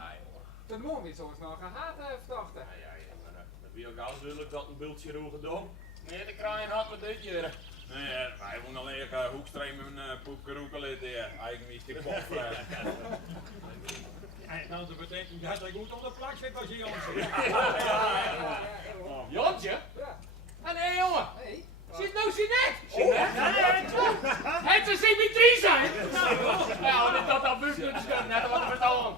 Toen mocht niet zoals nog gehaat heeft, dacht ik. Ja, maar dat wie ook gauw duidelijk dat een bultje roegen doen. Nee, de kraaien had met dit hier. Nee, wij moeten alleen hoekstream en poepkeroeken litten, eigenlijk niet de kop vragen. Nou, dat betekent dat ik goed op de plak zit als je Jans Jantje? Ja. En hé jongen, zit nou Jeanette? Het is symmetrie zijn! Nou, dit dat al buurt kunnen, net wat verstaan.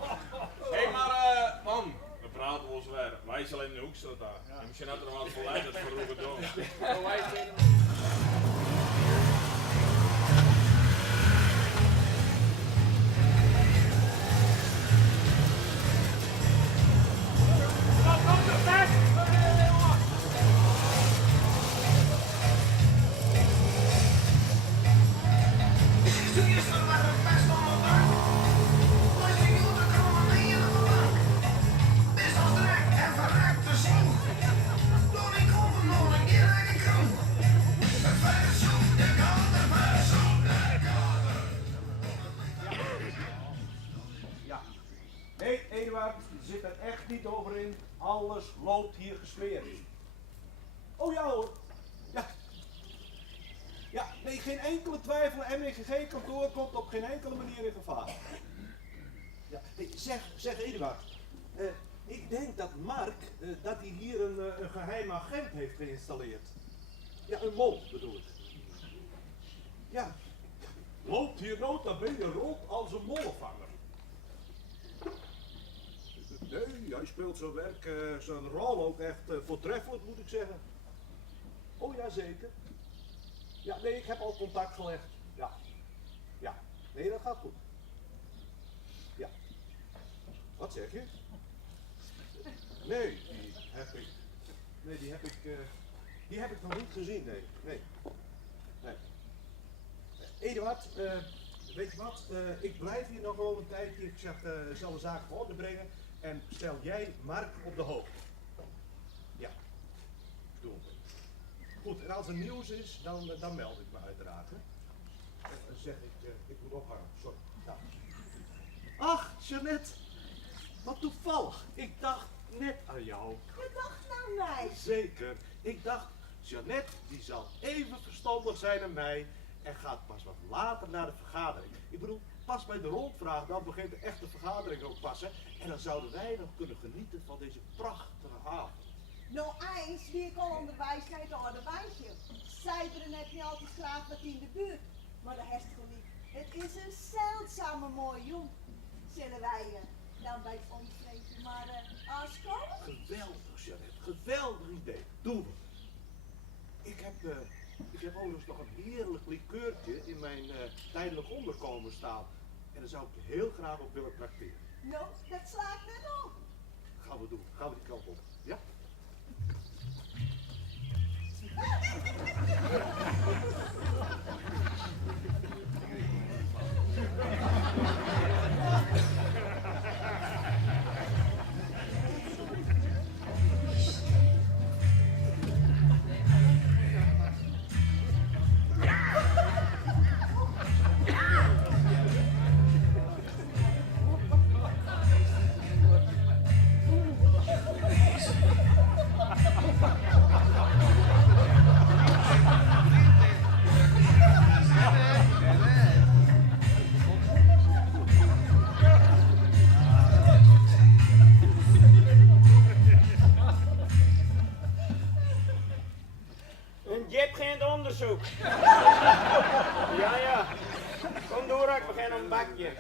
Hé, maar man, we praten ons weer. Wij zijn in de hoekstraat daar. En misschien had er nog wat verleid dat we roepen doen. Ja. Nee, Eduard, je zit er echt niet over in. Alles loopt hier gesmeerd. Oh ja hoor. Ja. Ja, nee, geen enkele twijfel. MEGG-kantoor komt op geen enkele manier in gevaar. Ja, nee, zeg Eduard. Ik denk dat Mark, dat hij hier een geheim agent heeft geïnstalleerd. Ja, een mol bedoel ik. Ja. Loopt hier nota bene rond als een mollenvanger. Nee, hij speelt zijn werk, zijn rol ook echt voortreffelijk, moet ik zeggen. Oh ja, zeker. Ja, nee, ik heb al contact gelegd. Ja. Ja, nee, dat gaat goed. Ja. Wat zeg je? Nee, die heb ik nog niet gezien, nee. Eduard, weet je wat, ik blijf hier nog wel een tijdje. Ik zeg, zal de zaak op orde brengen en stel jij Mark op de hoogte. Ja, doe. Goed, en als er nieuws is, dan meld ik me uiteraard. Hè. Dan zeg ik moet ophangen, sorry. Nou. Ach, Jeannette, wat toevallig. Ik dacht net aan jou. Je dacht naar mij. Zeker. Ik dacht, Jeannette, die zal even verstandig zijn aan mij en gaat pas wat later naar de vergadering. Ik bedoel, pas bij de rondvraag, dan begint de echte vergadering ook passen. En dan zouden wij nog kunnen genieten van deze prachtige avond. Nou, eens wie ik al onderwijs naar het oude wijsje. Zij er net niet altijd graag wat in de buurt. Maar dat heeft gewoon niet. Het is een zeldzame mooie jong. Zullen wij dan bij het omstreken maar aanschouwen? Geweldig, Jeannette. Geweldig idee. Doen we. Ik heb overigens nog een heerlijk likeurtje in mijn tijdelijk onderkomen staan. En daar zou ik je heel graag op willen trakteren. Nou, dat slaat net op. Gaan we doen. Gaan we die kant op. Ja? onderzoek. Ja. Kom door, ik begin een bakje.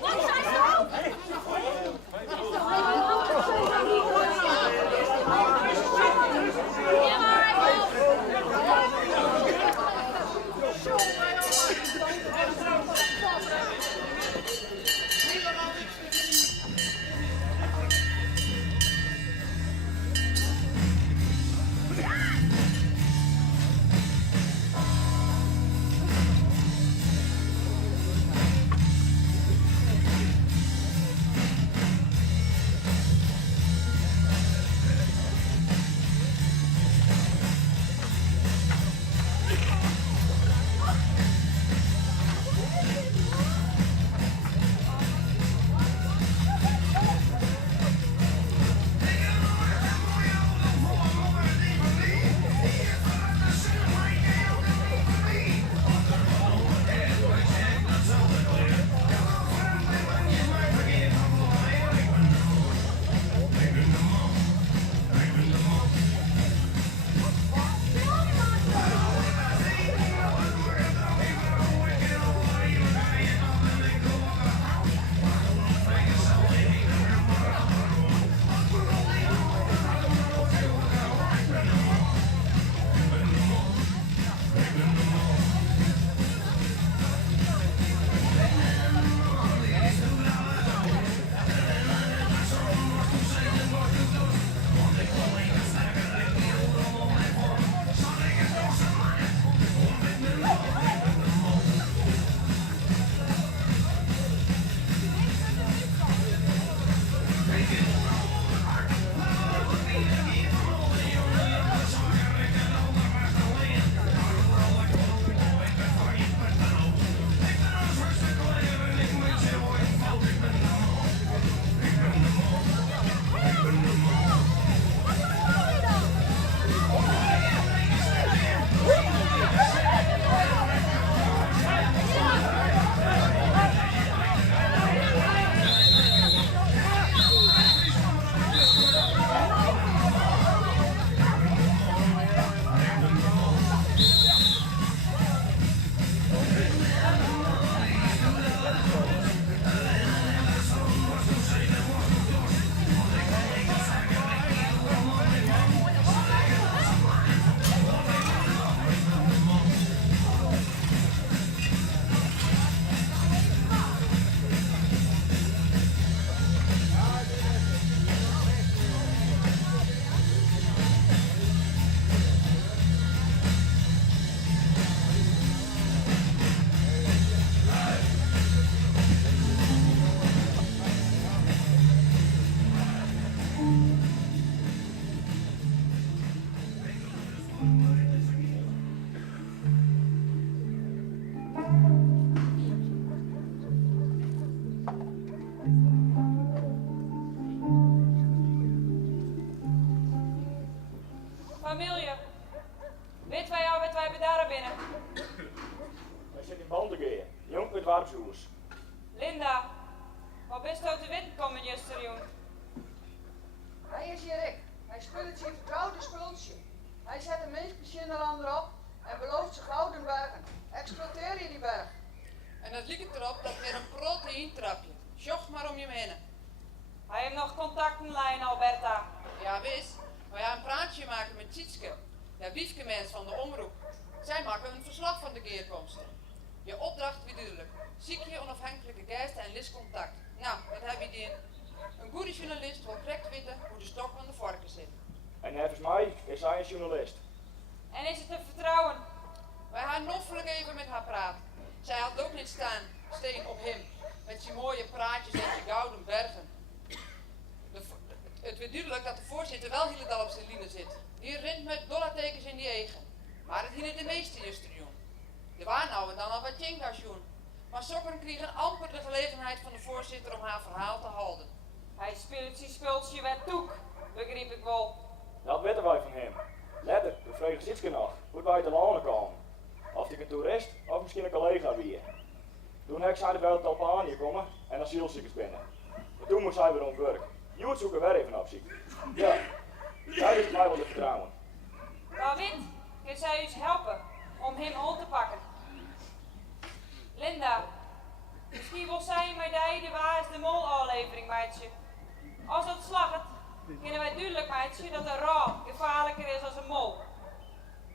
Wat zijn ze? Familie, weet wij al wat wij daar binnen? Wij zitten in Bantegeen, jong met warpshoers. Linda, wat bist uit de wind komen gisteren? Hij is hier ik. Hij speelt zijn vertrouwde spultje. Hij zet een meesbeziener erop en belooft ze gouden bergen. Exploiteer je die berg. En het lijkt erop dat weer een proteintrapje. Zocht maar om je heen. Hij heeft nog contactenlijn, Alberta. Ja, wist. Wij gaan een praatje maken met Tjitske, de wiefkemens van de omroep. Zij maken een verslag van de keerkomsten. Je opdracht weer duidelijk. Ziekje, onafhankelijke geest en listcontact. Nou, wat heb je die? Een goede journalist wil correct weten hoe de stok van de vorken zit. En nevens mij is hij een journalist. En is het te vertrouwen? Wij gaan noffelijk even met haar praten. Zij had ook niet steen op hem, met zijn mooie praatjes en zijn gouden bergen. Het werd duidelijk dat de voorzitter wel helemaal op zijn line zit. Die rent met dollartekens in die eigen. Maar het hielden de meeste juster doen. Er waren nou en dan al wat jinka's doen. Maar sokken kregen amper de gelegenheid van de voorzitter om haar verhaal te houden. Hij speelt zijn spultje met toek, begreep ik wel. Dat weten wij van hem. Letter, de vregen Sietske nog, hoe wij te landen komen. Of ik een toerist of misschien een collega weer. Toen heb zij wel op Albanië komen en asielzoekers binnen. Maar toen moest zij weer om werk. Je moet zoeken weer even op zich. Ja, zij is mij wel te vertrouwen. David, kan zij ons helpen om hem op te pakken? Linda, Misschien wil zij mij de waar is de mol aflevering, meidje. Als dat slacht, kunnen wij duidelijk, meidje, dat een raal gevaarlijker is als een mol.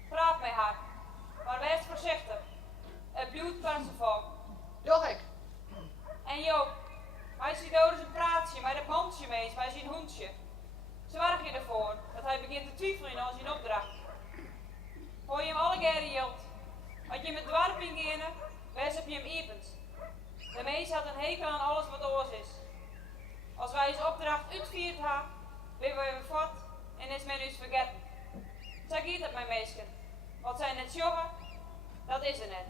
Praat met haar, maar wees voorzichtig. Het bloed van ze volk. Doch ik. En Joop, wij zien dus een praatje met het mandje mee, wij zien hoentje. Zorg je ervoor dat hij begint te twijfelen in zijn opdracht. Voor je hem alle keren hield. Als je met dwarping ging, wees op je hem evens. De mees had een hekel aan alles wat oors is. Als wij zijn opdracht uitvierd hebben, ben we voort en is men ons vergeten. Zo gaat het mijn meisje. Wat zij net joggen, dat is er net.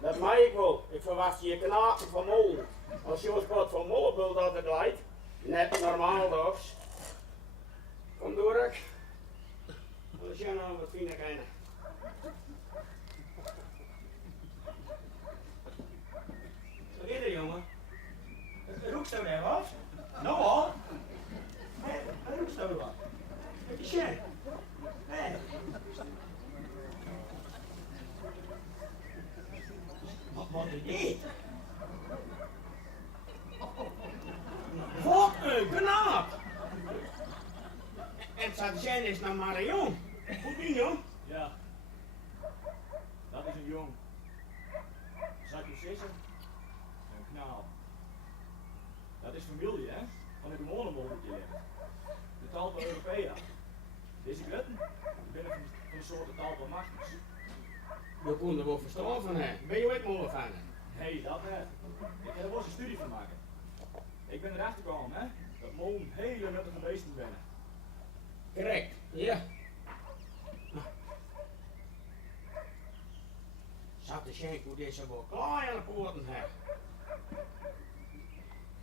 Dat mag ik wel. Ik verwacht je knaken van mol. Als je ons wat van mollenbult altijd leidt, net normaal dogs. Kom door, ik. Als jij nou wat fijner kennen. Wat is er, jongen? Roekst er weer wat? Nou al? Roekst er wat? Wat is jij? Nee. Wat is dit? Wat een knaap! En Sargent is nou maar een jong. Goed niet, jong? Ja, dat is een jong. Zou je zeggen? Een knaap. Dat is familie, hè? Van ik een molenbolletje liggen. De Talpa Europea. Deze grutten, ik ben van een soort Talpa Magnus. We konden er wel verstaan van hem. Ben je ook molenvanger? Nee, dat net. Ik heb er wel eens een studie van maken. Ik ben erachter gekomen, hè, dat molen hele nuttige beesten zijn. Correct, ja. Zat de schenk hoe deze wel klaar aan de poorten heeft.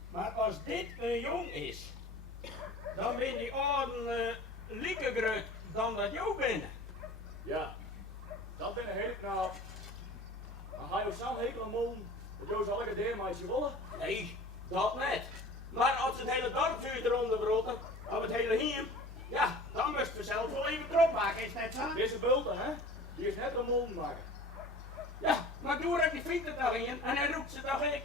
Maar als dit een jong is, dan ben die oude liekegrut dan dat jou bent. Ja, dat ben een hele knaap. Maar ga je zo'n hekel aan molen, dat jou zal ik een meisje willen? Nee, dat net. Maar als het hele dorpshuis eronder broten, of het hele hier, ja, dan moest we zelf wel even erop maken, is net zo? Deze bulten, hè, die is net een molen maken. Ja, maar Doerak die vindt het nog in en hij roept ze toch ik.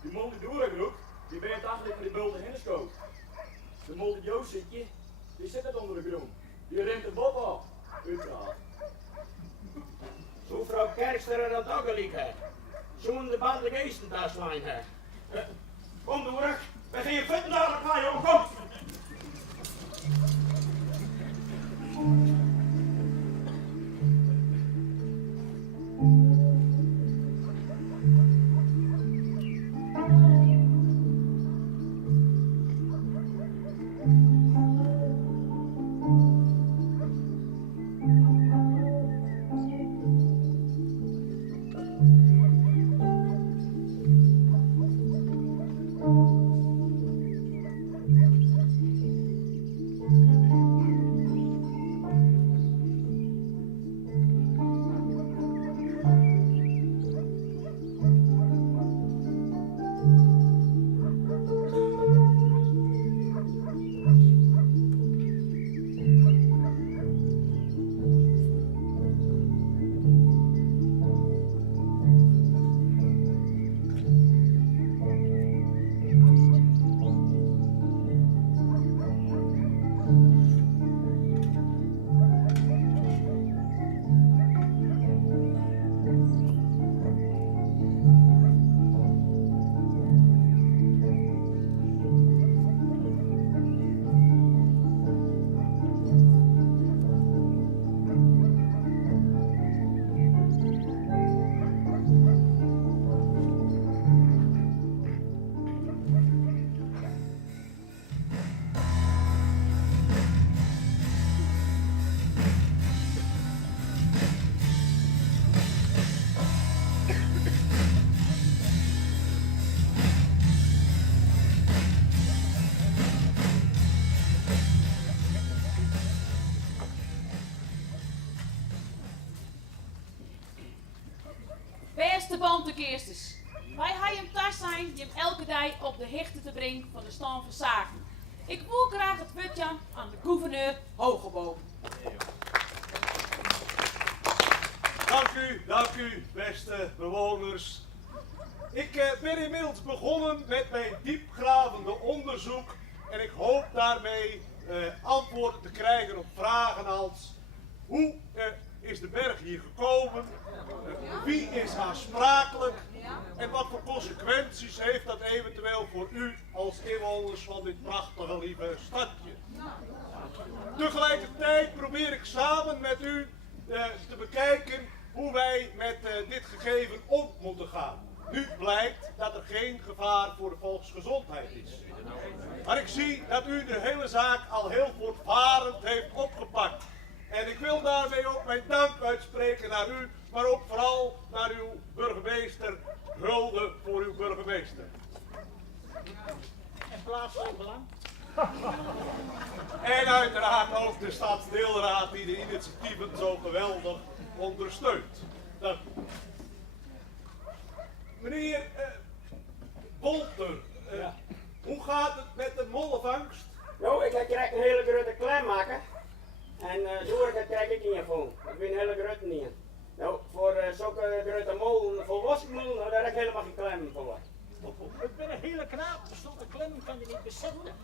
Die mol die Doerak roept, die ben je het eigenlijk van die bulten in de schoot. De mol die Joost zit je, die zit net onder de grond. Die rent de bob af. Uiteraard. Zo vrouw Kerkster er dat ook gelijk heeft. Zo'n de band de geesten daar slaan heeft. Kom Doerak, we gaan je vetten naar elkaar, jongen, kom! grote geestes. Wij hebben hem thuis zijn die hem elke dag op de hichte te brengen van de stand van zaken. Ik wil graag het woordje aan de gouverneur Hogeboom. Dank u, beste bewoners. Ik ben inmiddels begonnen met mijn diepgravende onderzoek en ik hoop daarmee antwoorden te krijgen op vragen als: hoe is de berg hier gekomen? Wie is aansprakelijk? En wat voor consequenties heeft dat eventueel voor u als inwoners van dit prachtige lieve stadje? Tegelijkertijd probeer ik samen met u te bekijken hoe wij met dit gegeven om moeten gaan. Nu blijkt dat er geen gevaar voor de volksgezondheid is. Maar ik zie dat u de hele zaak al heel voortvarend heeft opgepakt. En ik wil daarmee ook mijn dank uitspreken naar u, maar ook vooral naar uw burgemeester. Hulde voor uw burgemeester. En plaatselijk belang. En uiteraard ook de stadsdeelraad die de initiatieven zo geweldig ondersteunt. Dank u. Meneer Bolter, hoe gaat het met de mollenvangst? Nou, ik krijg een hele grote klem maken. En door dat krijg ik in van. Ik ben een hele grote niet. Nou, voor zulke grote molen, volwassen molen, nou, daar heb ik helemaal geen klem voor. Ik ben een hele knaap, zonder klem kan je niet bezetten.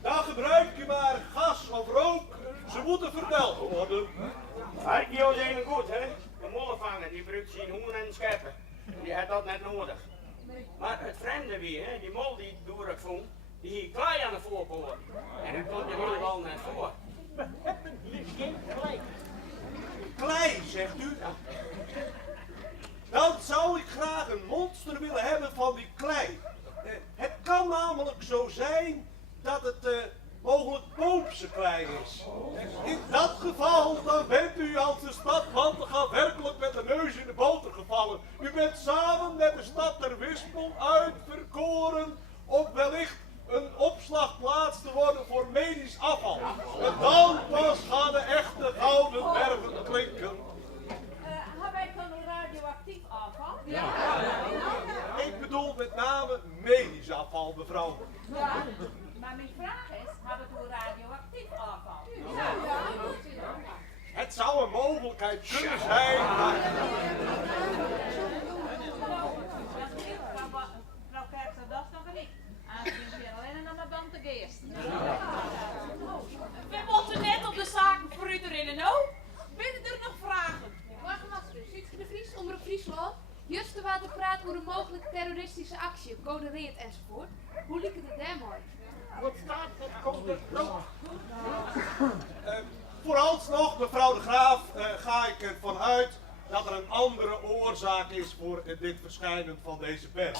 Dan gebruik je maar gas of rook, ze moeten verteld worden. Harkio is even goed, hè? De mollenvanger die gebruikt zijn hoen en scheppen. Die had dat net nodig. Maar het vreemde weer, hè? Die mol die door ik vond, die hier klei aan de voorpoort. En dat komt je helemaal net voor. We hebben hier geen klei. Klei, zegt u? Dan zou ik graag een monster willen hebben van die klei. Het kan namelijk zo zijn dat het mogelijk boomse klei is. In dat geval dan bent u als de stadwandelgaat werkelijk met de neus in de boter gevallen. U bent samen met de stad ter Wispel uitverkoren om wellicht een opslagplaats te worden voor medisch afval. En dan pas gaan de echte gouden bergen klinken. Hebben wij dan een radioactief afval? Ik bedoel met name medisch afval, mevrouw. Ja, maar mijn vraag is, hebben we radioactief afval? Het zou een mogelijkheid kunnen zijn, maar... Mevrouw Kerkse, dat is nog niet. Aangezien we alleen nog maar dan te geest. We moeten net op de zaken voor u erin, nou? Binnen er nog vragen? Wachtmaster, Sietske de Vries, Omroep Friesland. Juist wat praten over een mogelijke terroristische actie, code red enzovoort. Hoe liep het daar mooi? Wat staat met code rood? Vooralsnog, mevrouw de Graaf, ga ik ervan uit dat er een andere oorzaak is voor dit verschijnen van deze berg.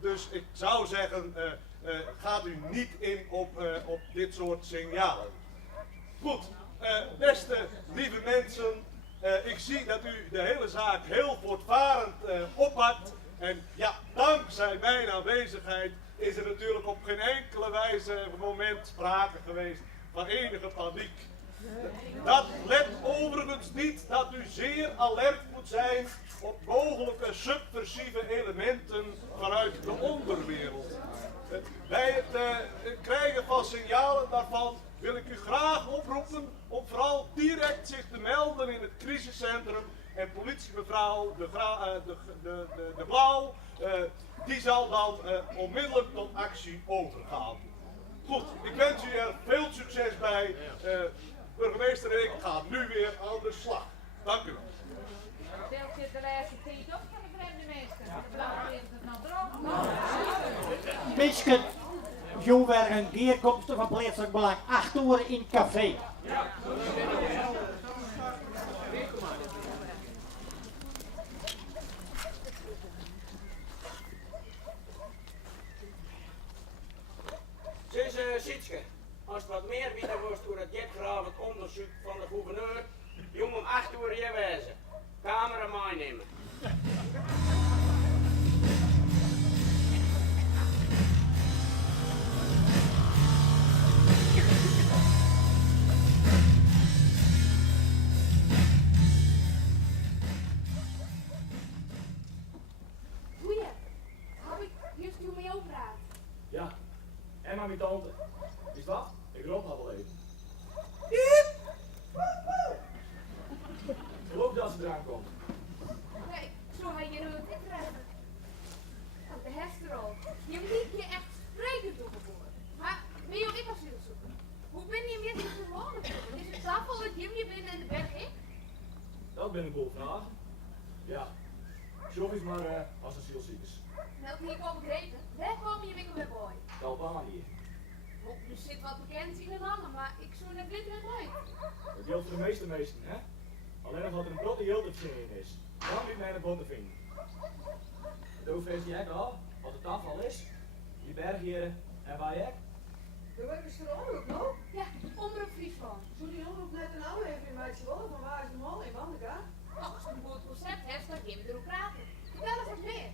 Dus ik zou zeggen, gaat u niet in op dit soort signalen. Goed, beste lieve mensen, ik zie dat u de hele zaak heel voortvarend oppakt. En ja, dankzij mijn aanwezigheid is er natuurlijk op geen enkele wijze moment sprake geweest van enige paniek. Dat let overigens niet dat u zeer alert moet zijn op mogelijke subversieve elementen vanuit de onderwereld. Bij het krijgen van signalen daarvan wil ik u graag oproepen om vooral direct zich te melden in het crisiscentrum. En politiemevrouw de Blauw, die zal dan onmiddellijk tot actie overgaan. Goed, ik wens u er veel succes bij. Burgemeester en ik gaan nu weer aan de slag. Dank u. Deelt zit de laatste tijd op van de vreemde meester. De blauwe is het nog droog. Beetje Joewergen, geerkomsten van plaatselijk belang. 8 uur in het café. Dus Sietske, als het wat meer weten was door het jetgravend onderzoek van de gouverneur, jongen om 8 uur hier wezen. Camera meenemen. maar mijn tante. Is wat? Ik roep haar wel even. Ik geloof dat ze eraan komt. Nee, zo ga je er niet krijgen. De hesterol. Je moet je echt sprekend opgeboren. Maar ben je ook ik asiel zoeken? Hoe ben je weer in de wonen? Is het tafel dat je bent en de berg in? Dat ben een boel vragen. Ja. Zorg eens maar als asielziekers. Nou, hier komen eten. Daar komen je winkel weer boy. Dat baan hier. Er zit wat bekend in de lange, maar ik zou net blind met nooit. Dat geldt voor de meeste meesten, hè? Alleen nog wat er een grote hildertje in is. Dan niet mij naar botten vinden. Daar weet je al wat de tafel is. Je bergheren en waar je. De werkers van de omroep nog? Ja, omroep Friesland. Zou die omroep net een aflevering in Meidse Wolle van waar is de mol in Bandeka? Als je een goed concept hebt, dan gaan we erop praten. Vertel eens wat meer.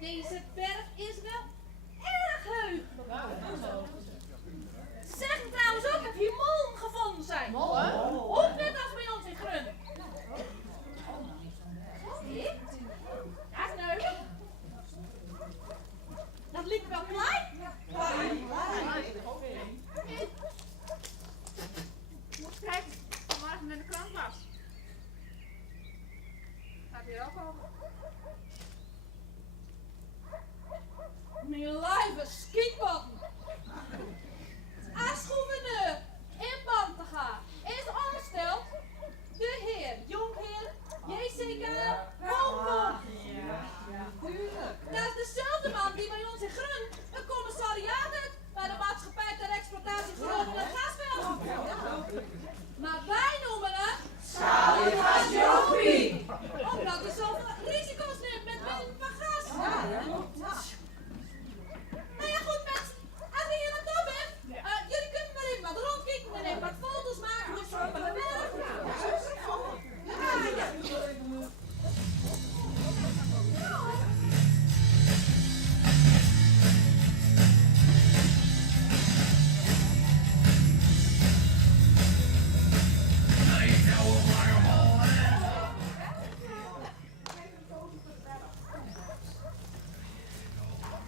Deze berg is wel erg heug. Zeg trouwens ook dat hier mollen gevonden zijn. Mollen? Ook net als bij ons in Grun. Dit? Dat is leuk. Dat lijkt wel klein. Kijk, vanmorgen met de krant was. Gaat hier ook over. Mijn lijve skietbotten. Als gouverneur in Bandega is aangesteld de heer Jonkheer J.C.K. Holkom. Dat is dezelfde man die bij ons in Grun een commissariaat heeft bij de maatschappij ter exploitatie Groningen gasveld. Maar wij noemen hem Schaliegasjopie. Omdat hij zoveel risico's neemt met winnen van gas. Nou ja, goed mensen, als we hier naartoe zijn, jullie kunnen maar even wat rondkijken en even wat foto's maken dus van de berg.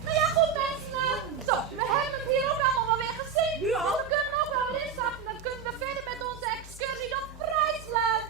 Nou ja, goed mensen, zo, we hebben het hier ook allemaal weer gezien. Ja. Dus we kunnen ook wel weer instappen, dan kunnen we verder met onze excursie door Friesland.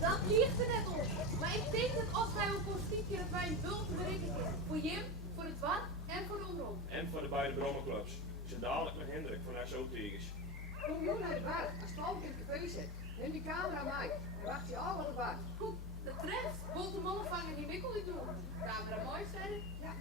Dat ligt er net op. Maar ik denk dat als wij op ons 10 keer dat wij een bult bereiken kunnen. Voor Jim, voor het Wat en voor de omroep. En voor de beide brommerclubs. Ze dadelijk met Hendrik van SO-Tigers. Kom nu naar de berg, als het in het café zit. Neem die camera mee. Dan wacht je al wat op uit. Goed, de treft. Wilt de mannen vangen die wikkel niet doen. Camera mooi zijn. Ja.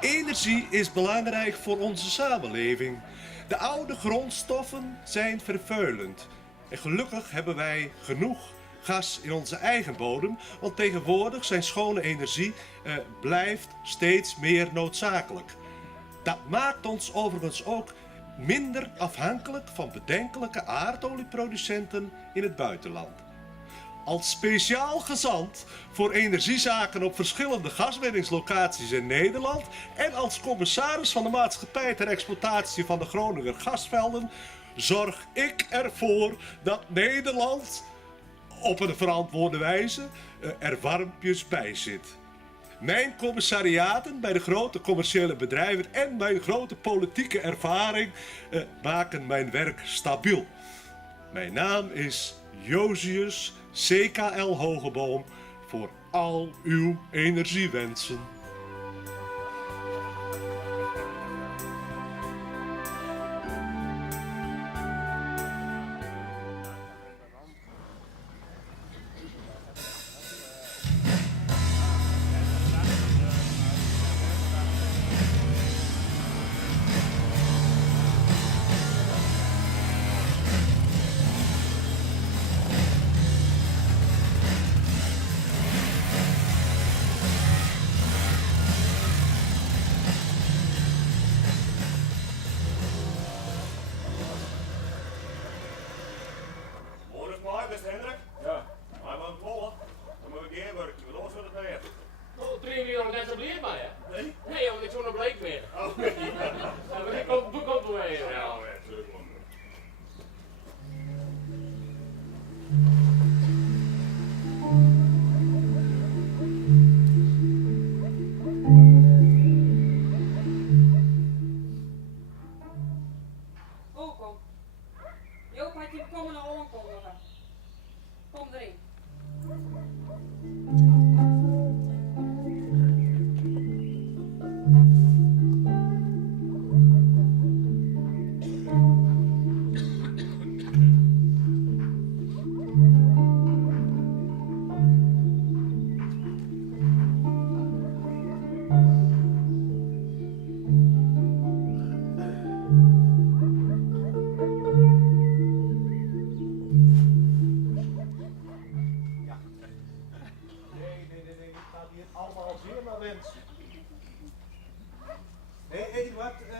Energie is belangrijk voor onze samenleving. De oude grondstoffen zijn vervuilend. En gelukkig hebben wij genoeg gas in onze eigen bodem, want tegenwoordig zijn schone energie blijft steeds meer noodzakelijk. Dat maakt ons overigens ook minder afhankelijk van bedenkelijke aardolieproducenten in het buitenland. Als speciaal gezant voor energiezaken op verschillende gaswinningslocaties in Nederland en als commissaris van de Maatschappij ter Exploitatie van de Groninger Gasvelden zorg ik ervoor dat Nederland op een verantwoorde wijze er warmpjes bij zit. Mijn commissariaten bij de grote commerciële bedrijven en mijn grote politieke ervaring maken mijn werk stabiel. Mijn naam is Josius CKL Hogeboom voor al uw energiewensen.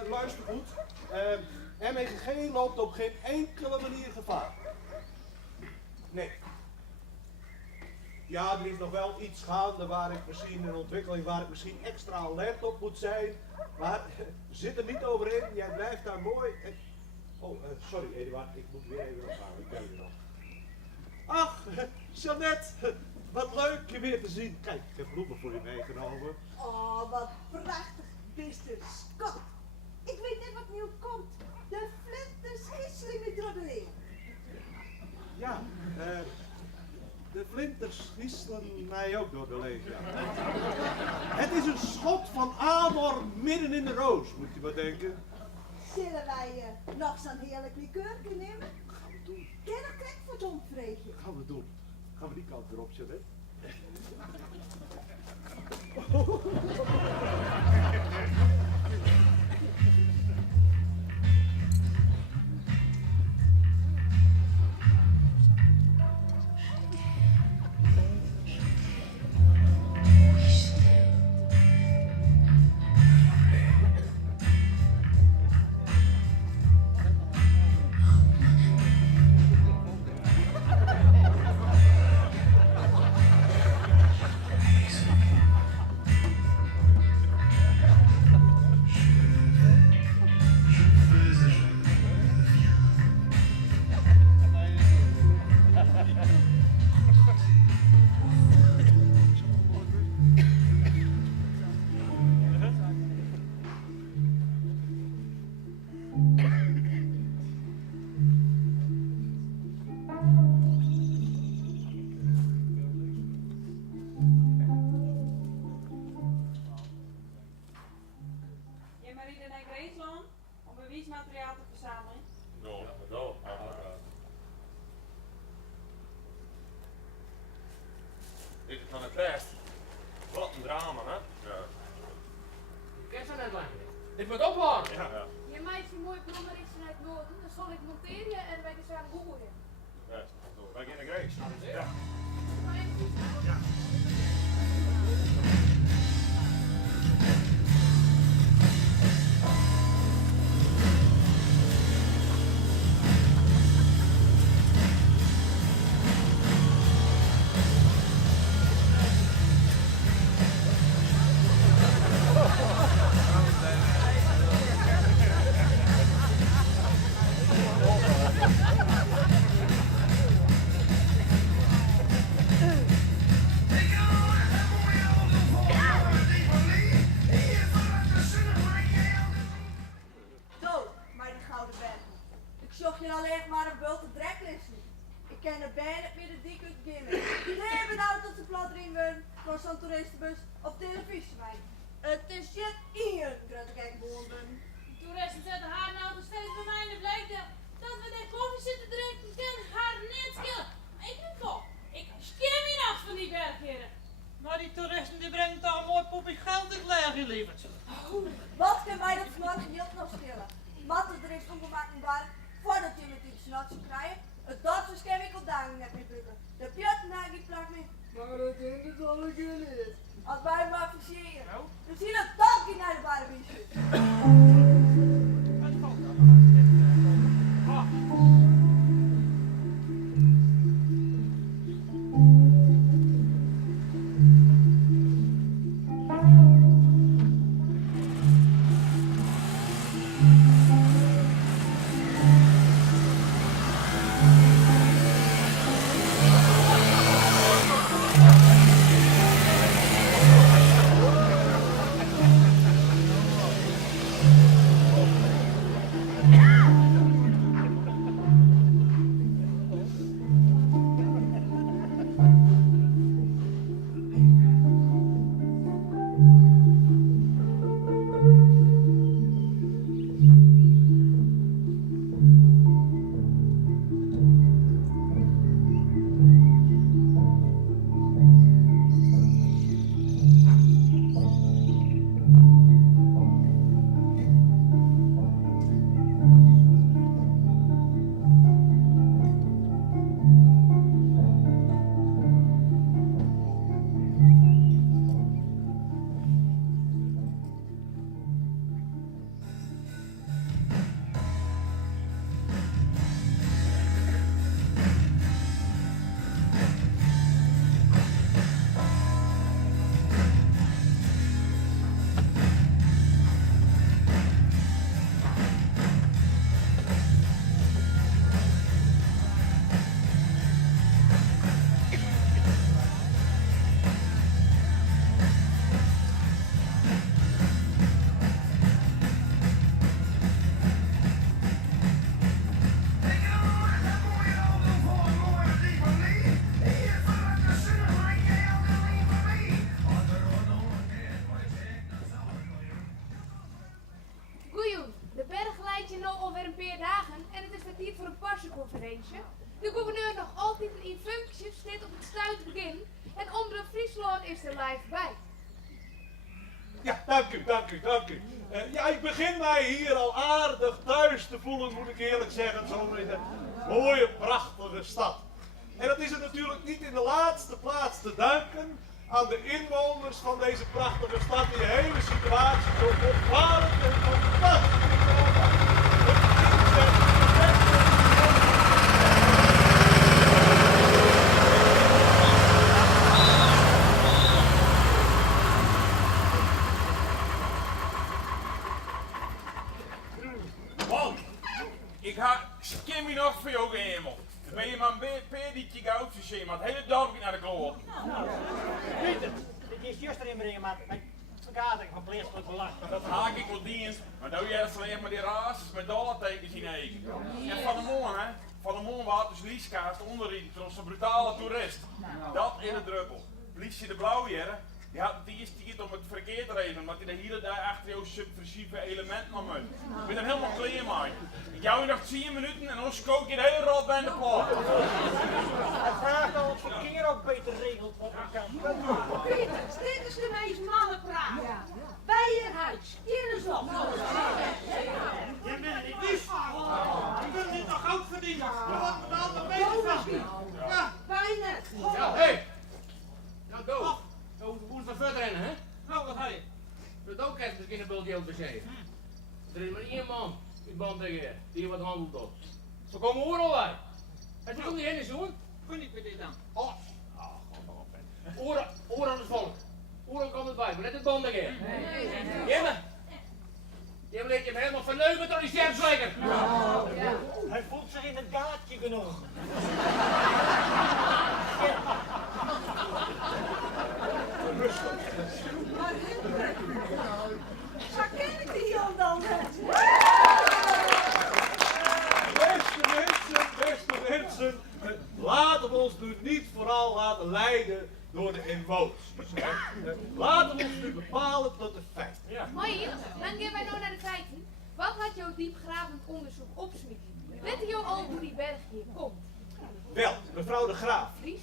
Luister goed. MEG loopt op geen enkele manier gevaar. Nee. Ja, er is nog wel iets gaande waar ik misschien een ontwikkeling waar ik misschien extra alert op moet zijn. Maar zit er niet over in. Jij blijft daar mooi. Sorry Eduard, ik moet weer even opgaan. Ik ben er nog. Ach, Jeannette, wat leuk je weer te zien. Kijk, ik heb bloemen voor je meegenomen. Oh, wat prachtig, beste Scott. Ik weet net wat nieuw komt. De vlinderschisseling met Rodeleen. Ja, de vlinders gisteren mij ook door de leeg, ja. Het is een schot van Amor midden in de roos, moet je maar denken. Zullen wij nog zo'n heerlijk likeurtje nemen? Gaan we doen. Ken je nog kijk voor het omvreetje? Gaan we doen. Gaan we die kant erop zetten? De gouverneur nog altijd in functie staat op het stuit begin en Omroep Friesland is er live bij. Ja, dank u. Ja, ik begin mij hier al aardig thuis te voelen, moet ik eerlijk zeggen, zo in een mooie, prachtige stad. En dat is het natuurlijk niet in de laatste plaats te danken aan de inwoners van deze prachtige stad die de hele situatie zo opvallend en fantastisch Skim je nog voor jou hemel. Dan ben je maar een peerdietje goud gezien, maar het hele dorpje naar de kloor. Pieter, dit is juist erin brengen, maar mijn vergadering van pleegstelijk belang. Dat haak ik wel dienst, maar nou jij slecht met die razes met dollartekens in eigen. En van de morgen was dus Lieskaast onderriep door zo'n brutale toerist. Dat in het druppel. Politie de Blauwjeren, die had het eerst hier om het verkeer te regelen, omdat hij de hele dag achter jouw subversieve element nog moet. Ik ben er helemaal klaar mee. Ik jou nog 10 minuten en dan kook je de hele rot bij de plaat. Hij vraagt al het verkeer ook beter regelt wat we kan. Pieter, dit is de meest mannenpraat. Bij je huis, kennis op. Je bent niet lief. Je kunt dit nog goud verdienen. Je wordt betaald een beetje van. Ja, bijna wereld beschreven. Er is maar één man in Bantegheer die wat handelt op. Zo komen we overal bij. Het wil niet heen doen. Gun ik me dit dan? Oh, oor aan het volk. Oorlog komt het bij, maar net het Bantegheer. Je bleek je helemaal verneugend door die sterfslijker. Hij voelt zich in het gaatje genomen. Maar Hendrik, waar ken ik die Jan dan net? Beste mensen, laten we ons nu niet vooral laten leiden door de emoties. Laten we ons nu bepalen tot de feiten. Hoi, dan gaan wij nou naar de feiten. Wat had jouw diepgravend onderzoek opsmikt? Weet je al hoe die berg hier komt? Wel, mevrouw de Graaf. Fries?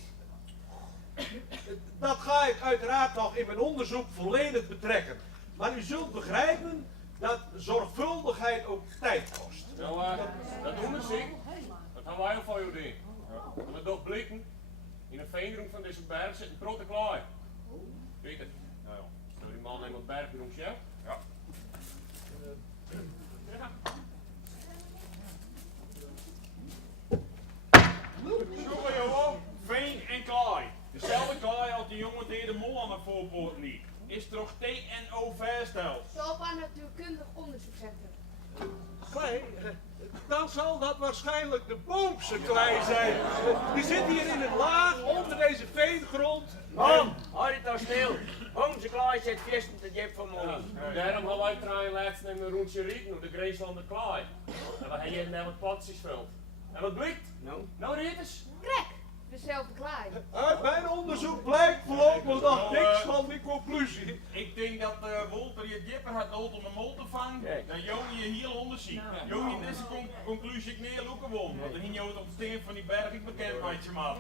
Dat ga ik uiteraard nog in mijn onderzoek volledig betrekken. Maar u zult begrijpen dat zorgvuldigheid ook tijd kost. Nou, dat doen we zeker. Dat gaan wij ook voor jou doen. Dat we toch blikken. In een veengroep van deze berg zit een grote klaar. Weet het? Nou ja, stel die man helemaal berggroep, ja? Ja. Zo jongen, veen en klaai. Dezelfde klaai als die jongen die de mol aan de voorpoort liep. Is toch TNO versteld? Zo op aan het natuurkundig onderzoekscentrum. Klei? Dan zal dat waarschijnlijk de Boomse klei zijn. Die zit hier in het laag onder deze veengrond. Man, houd het nou stil. Boomse klaai zit vast in de jep van ons. Daarom gaan wij trouwens laatst in een rondje rieten op de Greeslander klaai. En we hebben net wat potjes vult. En wat blijkt? Nou rieters. Krek, dezelfde klaai. Uit mijn onderzoek blijkt voorlopig nog niks van die conclusie. Ik denk dat Wolter je dipper had nood om een mol te vangen. Dan jongen je heel onderziet. Jongen in deze conclusie ik neerloeken won. Want dan ging je ook op de steen van die berg ik bekend met je man.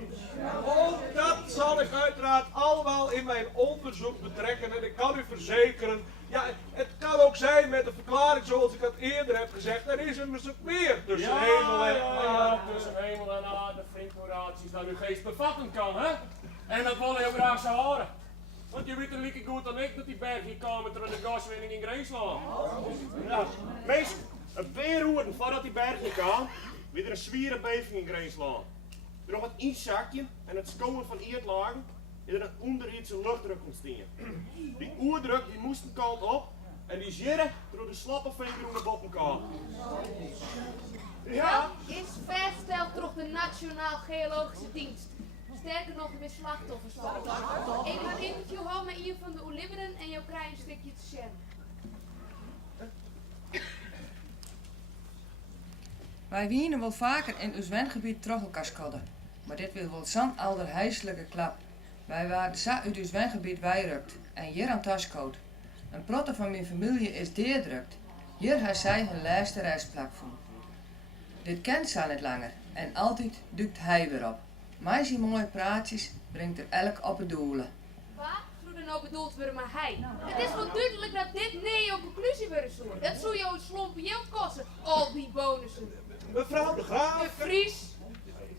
Ook dat zal ik uiteraard allemaal in mijn onderzoek betrekken. En ik kan u verzekeren, ja, het kan ook zijn met de verklaring zoals ik het eerder heb gezegd. Er is een stuk meer tussen hemel en aarde. Tussen hemel en aarde, vriendcoraties, dat uw geest bevatten kan, hè? En dat wil je graag zo horen. Want je weet er lekker goed dan ik dat die berg hier kwam met er een gaswinning in Greensland. Ja, meest een paar uur voordat die berg hier kwam, weer er een zwiere beving in Greensland. Er nog wat inzakje en het scoren van eertlagen is er een onderietse luchtdruk ontstaan. Die oerdruk die moest een kant op en die zirre door de slappe vinger de botten kwam. Ja. Dat is vastgesteld door de Nationaal Geologische Dienst. Sterker nog, met slachtoffers. Ik ga een interview houden met een van de Oelibberen en jou krijg een stukje te sharen. Wij wienen wel vaker in ons wengebied terug elkaar skodden. Maar dit wil wel zo'n allerhuiselijke klap. Wij waren zo uit ons wengebied wijrukt en hier aan thuiscoot. Een protte van mijn familie is deerdrukt. Hier heeft zij hun laatste reisplak voor. Dit kent ze niet langer en altijd duikt hij weer op. Maar zijn mooie praatjes brengt er elk op het doelen. Wat? Vroeger nou bedoeld worden maar hij. Het is wel duidelijk dat dit nee op conclusie worden zoekt. Dat zou jou een slompen geld kosten, al die bonussen. Mevrouw de Graaf. De Vries.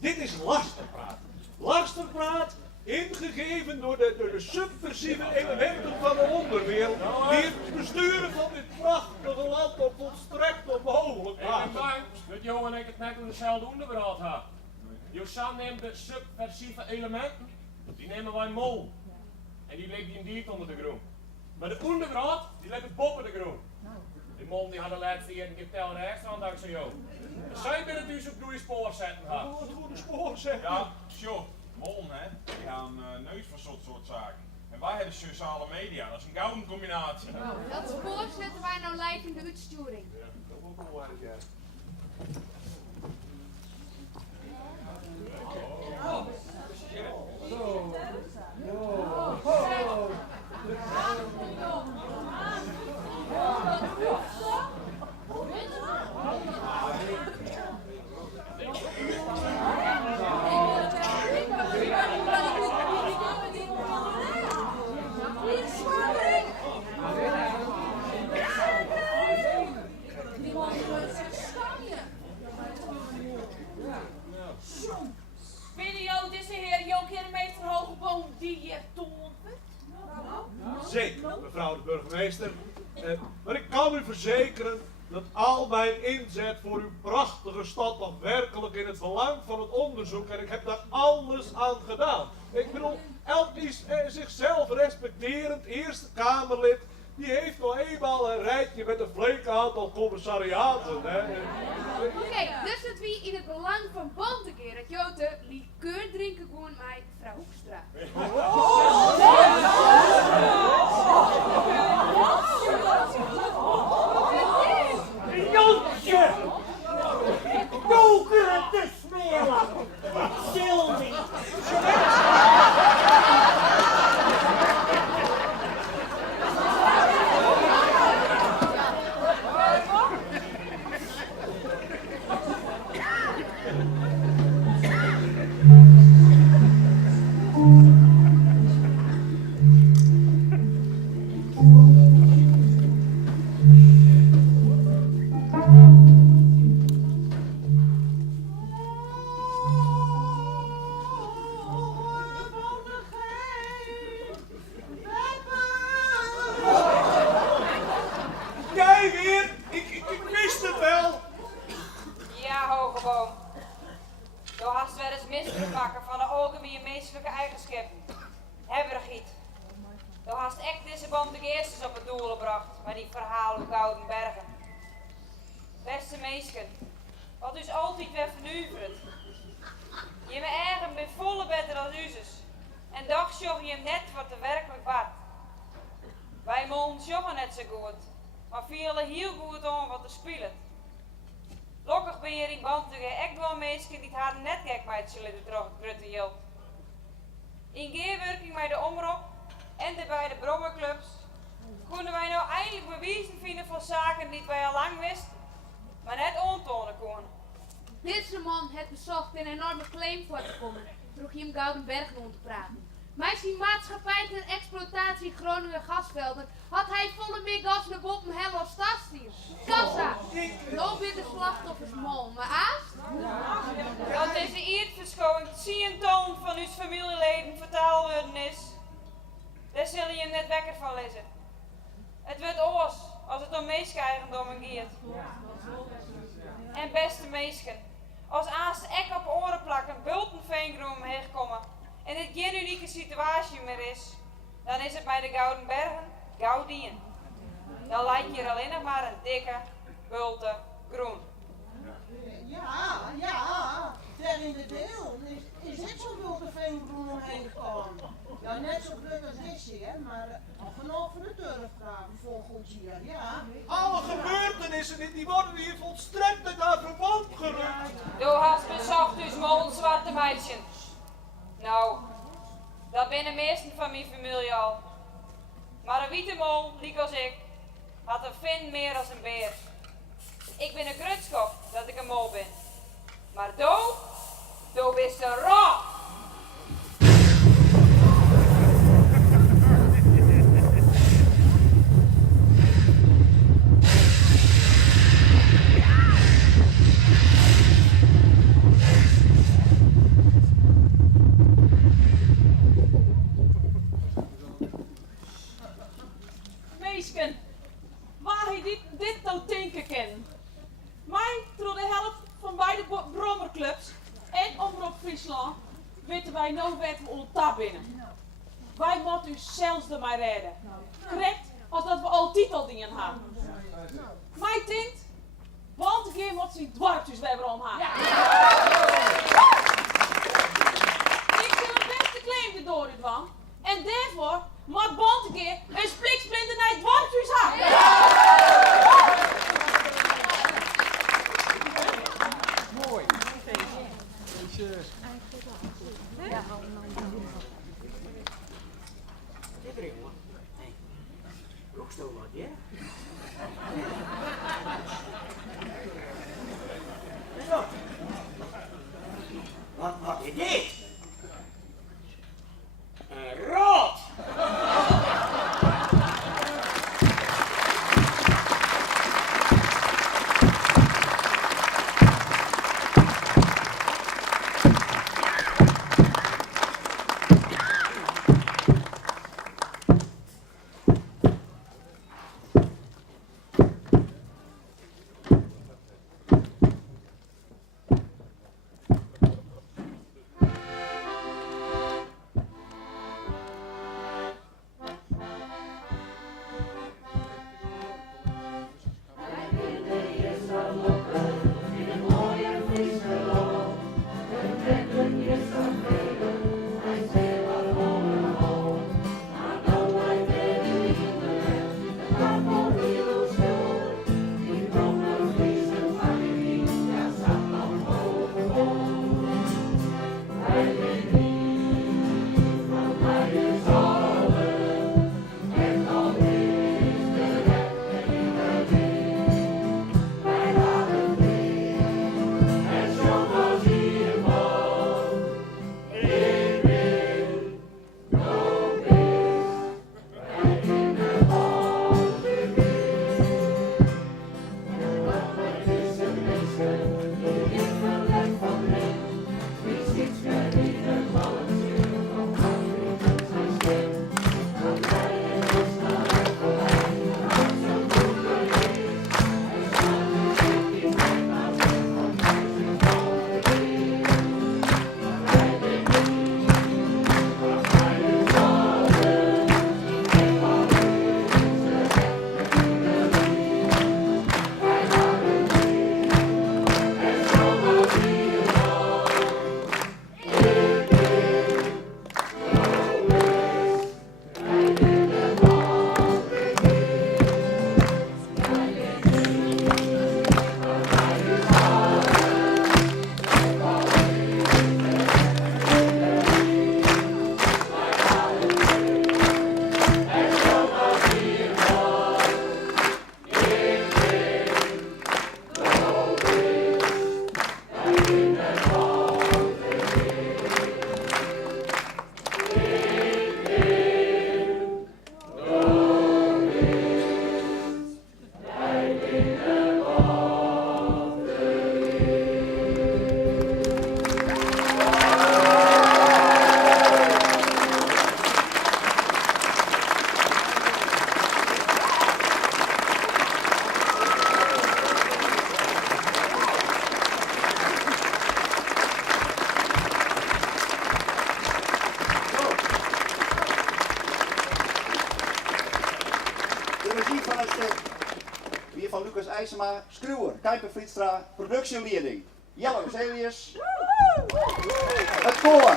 Dit is lasterpraat. Lasterpraat ingegeven door de subversieve elementen van de onderwereld, die het besturen van dit prachtige land op volstrekt onmogelijk Ik ben maken. bang dat jongen en ik het net om dezelfde onderwereld hebben. Josan neemt de subversieve elementen, die nemen wij mol. En die legt die een diert onder de grond. Maar de ondergraad, die legt het boven de grond. Die mol die had de laatste keer een keer tel rechts aan dankzij jou. Dus zij kunnen het dus op goede spoor zetten gaan. Op het goede spoor zetten? Ja, sure. Mollen hè, die gaan neus voor zo'n soort zaken. En wij hebben sociale media, dat is een gouden combinatie. Dat spoor zetten wij nou live in de uitsturing. Ja, dat wil ook wel erg, ja. Video, dit is de heer Jonkheermeester Hogeboom die hier toont. Zeker, mevrouw de burgemeester. Maar ik kan u verzekeren dat al mijn inzet voor uw prachtige stad nog werkelijk in het belang van het onderzoek, en ik heb daar alles aan gedaan. Ik bedoel, elk zichzelf respecterend Eerste Kamerlid, die heeft nog eenmaal een rijtje met een flink aantal commissariaten. Hè. Kijk, dus het wie in het belang van Bontekeer dat Jote liqueur drinken gewoon met mevrouw Hoekstra. Jootje! Dokeren te smeren! Sylvie! Jij weer? Ik wist het wel! Ja, Hogeboom. Je hast wel eens misgemaakt van de algemene menselijke eigenschappen. Hebbergiet. Je hast echt deze band de eerste op het doel gebracht, met die verhalen over Gouden Bergen. Beste meisken, wat is altijd weer vernuiverd. Je me eigen bent volle beter dan uzes. En dag zocht je net wat er werkelijk wat. Wij mogen joggen net zo goed, maar vielen heel goed om wat te spelen. Lokkig ben je in Bantige echt wel mensen die het haar net gek met zullen terug het grutte jild. In geerwerking met de omroep en de beide brommerclubs kunnen wij nou eindelijk bewijzen vinden van zaken die wij al lang wisten, maar net ontonen konden. Deze man heeft bezocht een enorme claim voor te komen. Vroeg je hem Gouden Berg rond te praten. Met zijn maatschappij ter exploitatie Groningen gasvelden had hij volle meer gas naar boven Hello Stadsdier. Kassa! Loop weer de slachtoffers mal, maar aast? Dat deze eerd verschoond 10 ton van uw familieleden vertaald worden is. Daar zullen je net wekker van lezen. Het wordt oors als het om meeskeigendommen gaat. En beste meisken, als aast ek op oren plakken bultenveengroem heen komen en dit geen unieke situatie meer is, dan is het bij de Gouden Bergen Goudien. Dan lijkt hier alleen nog maar een dikke, bulte groen. Ja, daar in de deel is het zo'n bulte veengroen omheen gekomen. Ja, net zo druk als dit, hè, maar al genoeg voor de durfgraven volgens hier, ja. Alle gebeurtenissen die worden hier volstrekt met haar verband gerukt. Du hast bezocht dus mol zwarte meisje. Nou, dat ben de meesten van mijn familie al. Maar een witte mol, liek als ik, had een vin meer als een beer. Ik ben een grutskop dat ik een mol ben. Maar doe bist een rot. Meisken, waar hij dit nou denken kan? Mij, door de helft van beide brommerclubs en Omroep Friesland, weten wij nou wat we ontap binnen. Wij moeten u zelfs ermee redden. Correct, als dat we altijd al dingen hebben. Mij denkt, want geen moet zijn dwarpjes weer omgaan. Ik wil het beste claim door dit van. En daarvoor moet Bontekeer een spliksplinter naar het dwarpjes hebben. Mooi. Ja. Dit erin, man. Nee. Roekst ook wat, ja? Zo. Wat is dit? Een rot! IJsema, Skruwer, Kuiper Friedstra, productieleiding, Jelle Roselius. Het koor,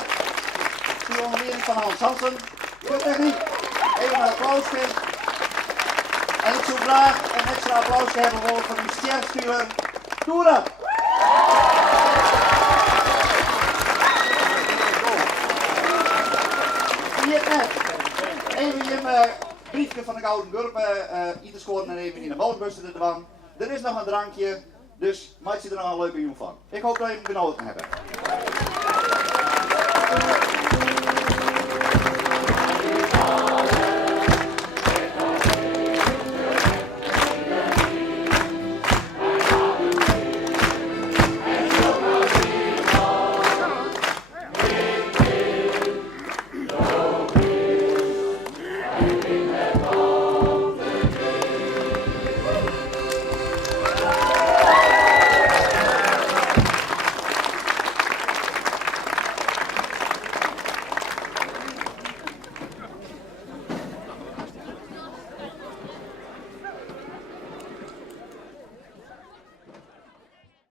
die onder leiding van Hans Hansen. De techniek, even een applaus vind. En ik zou graag een extra applaus hebben voor die sternspeler, Toera. Hier net, even je briefje van de Gouden Gurp iets scoren en even in de balkbussen te dwang. Er is nog een drankje, dus maak je er nog een leuke jong van. Ik hoop dat je hem genoten hebt.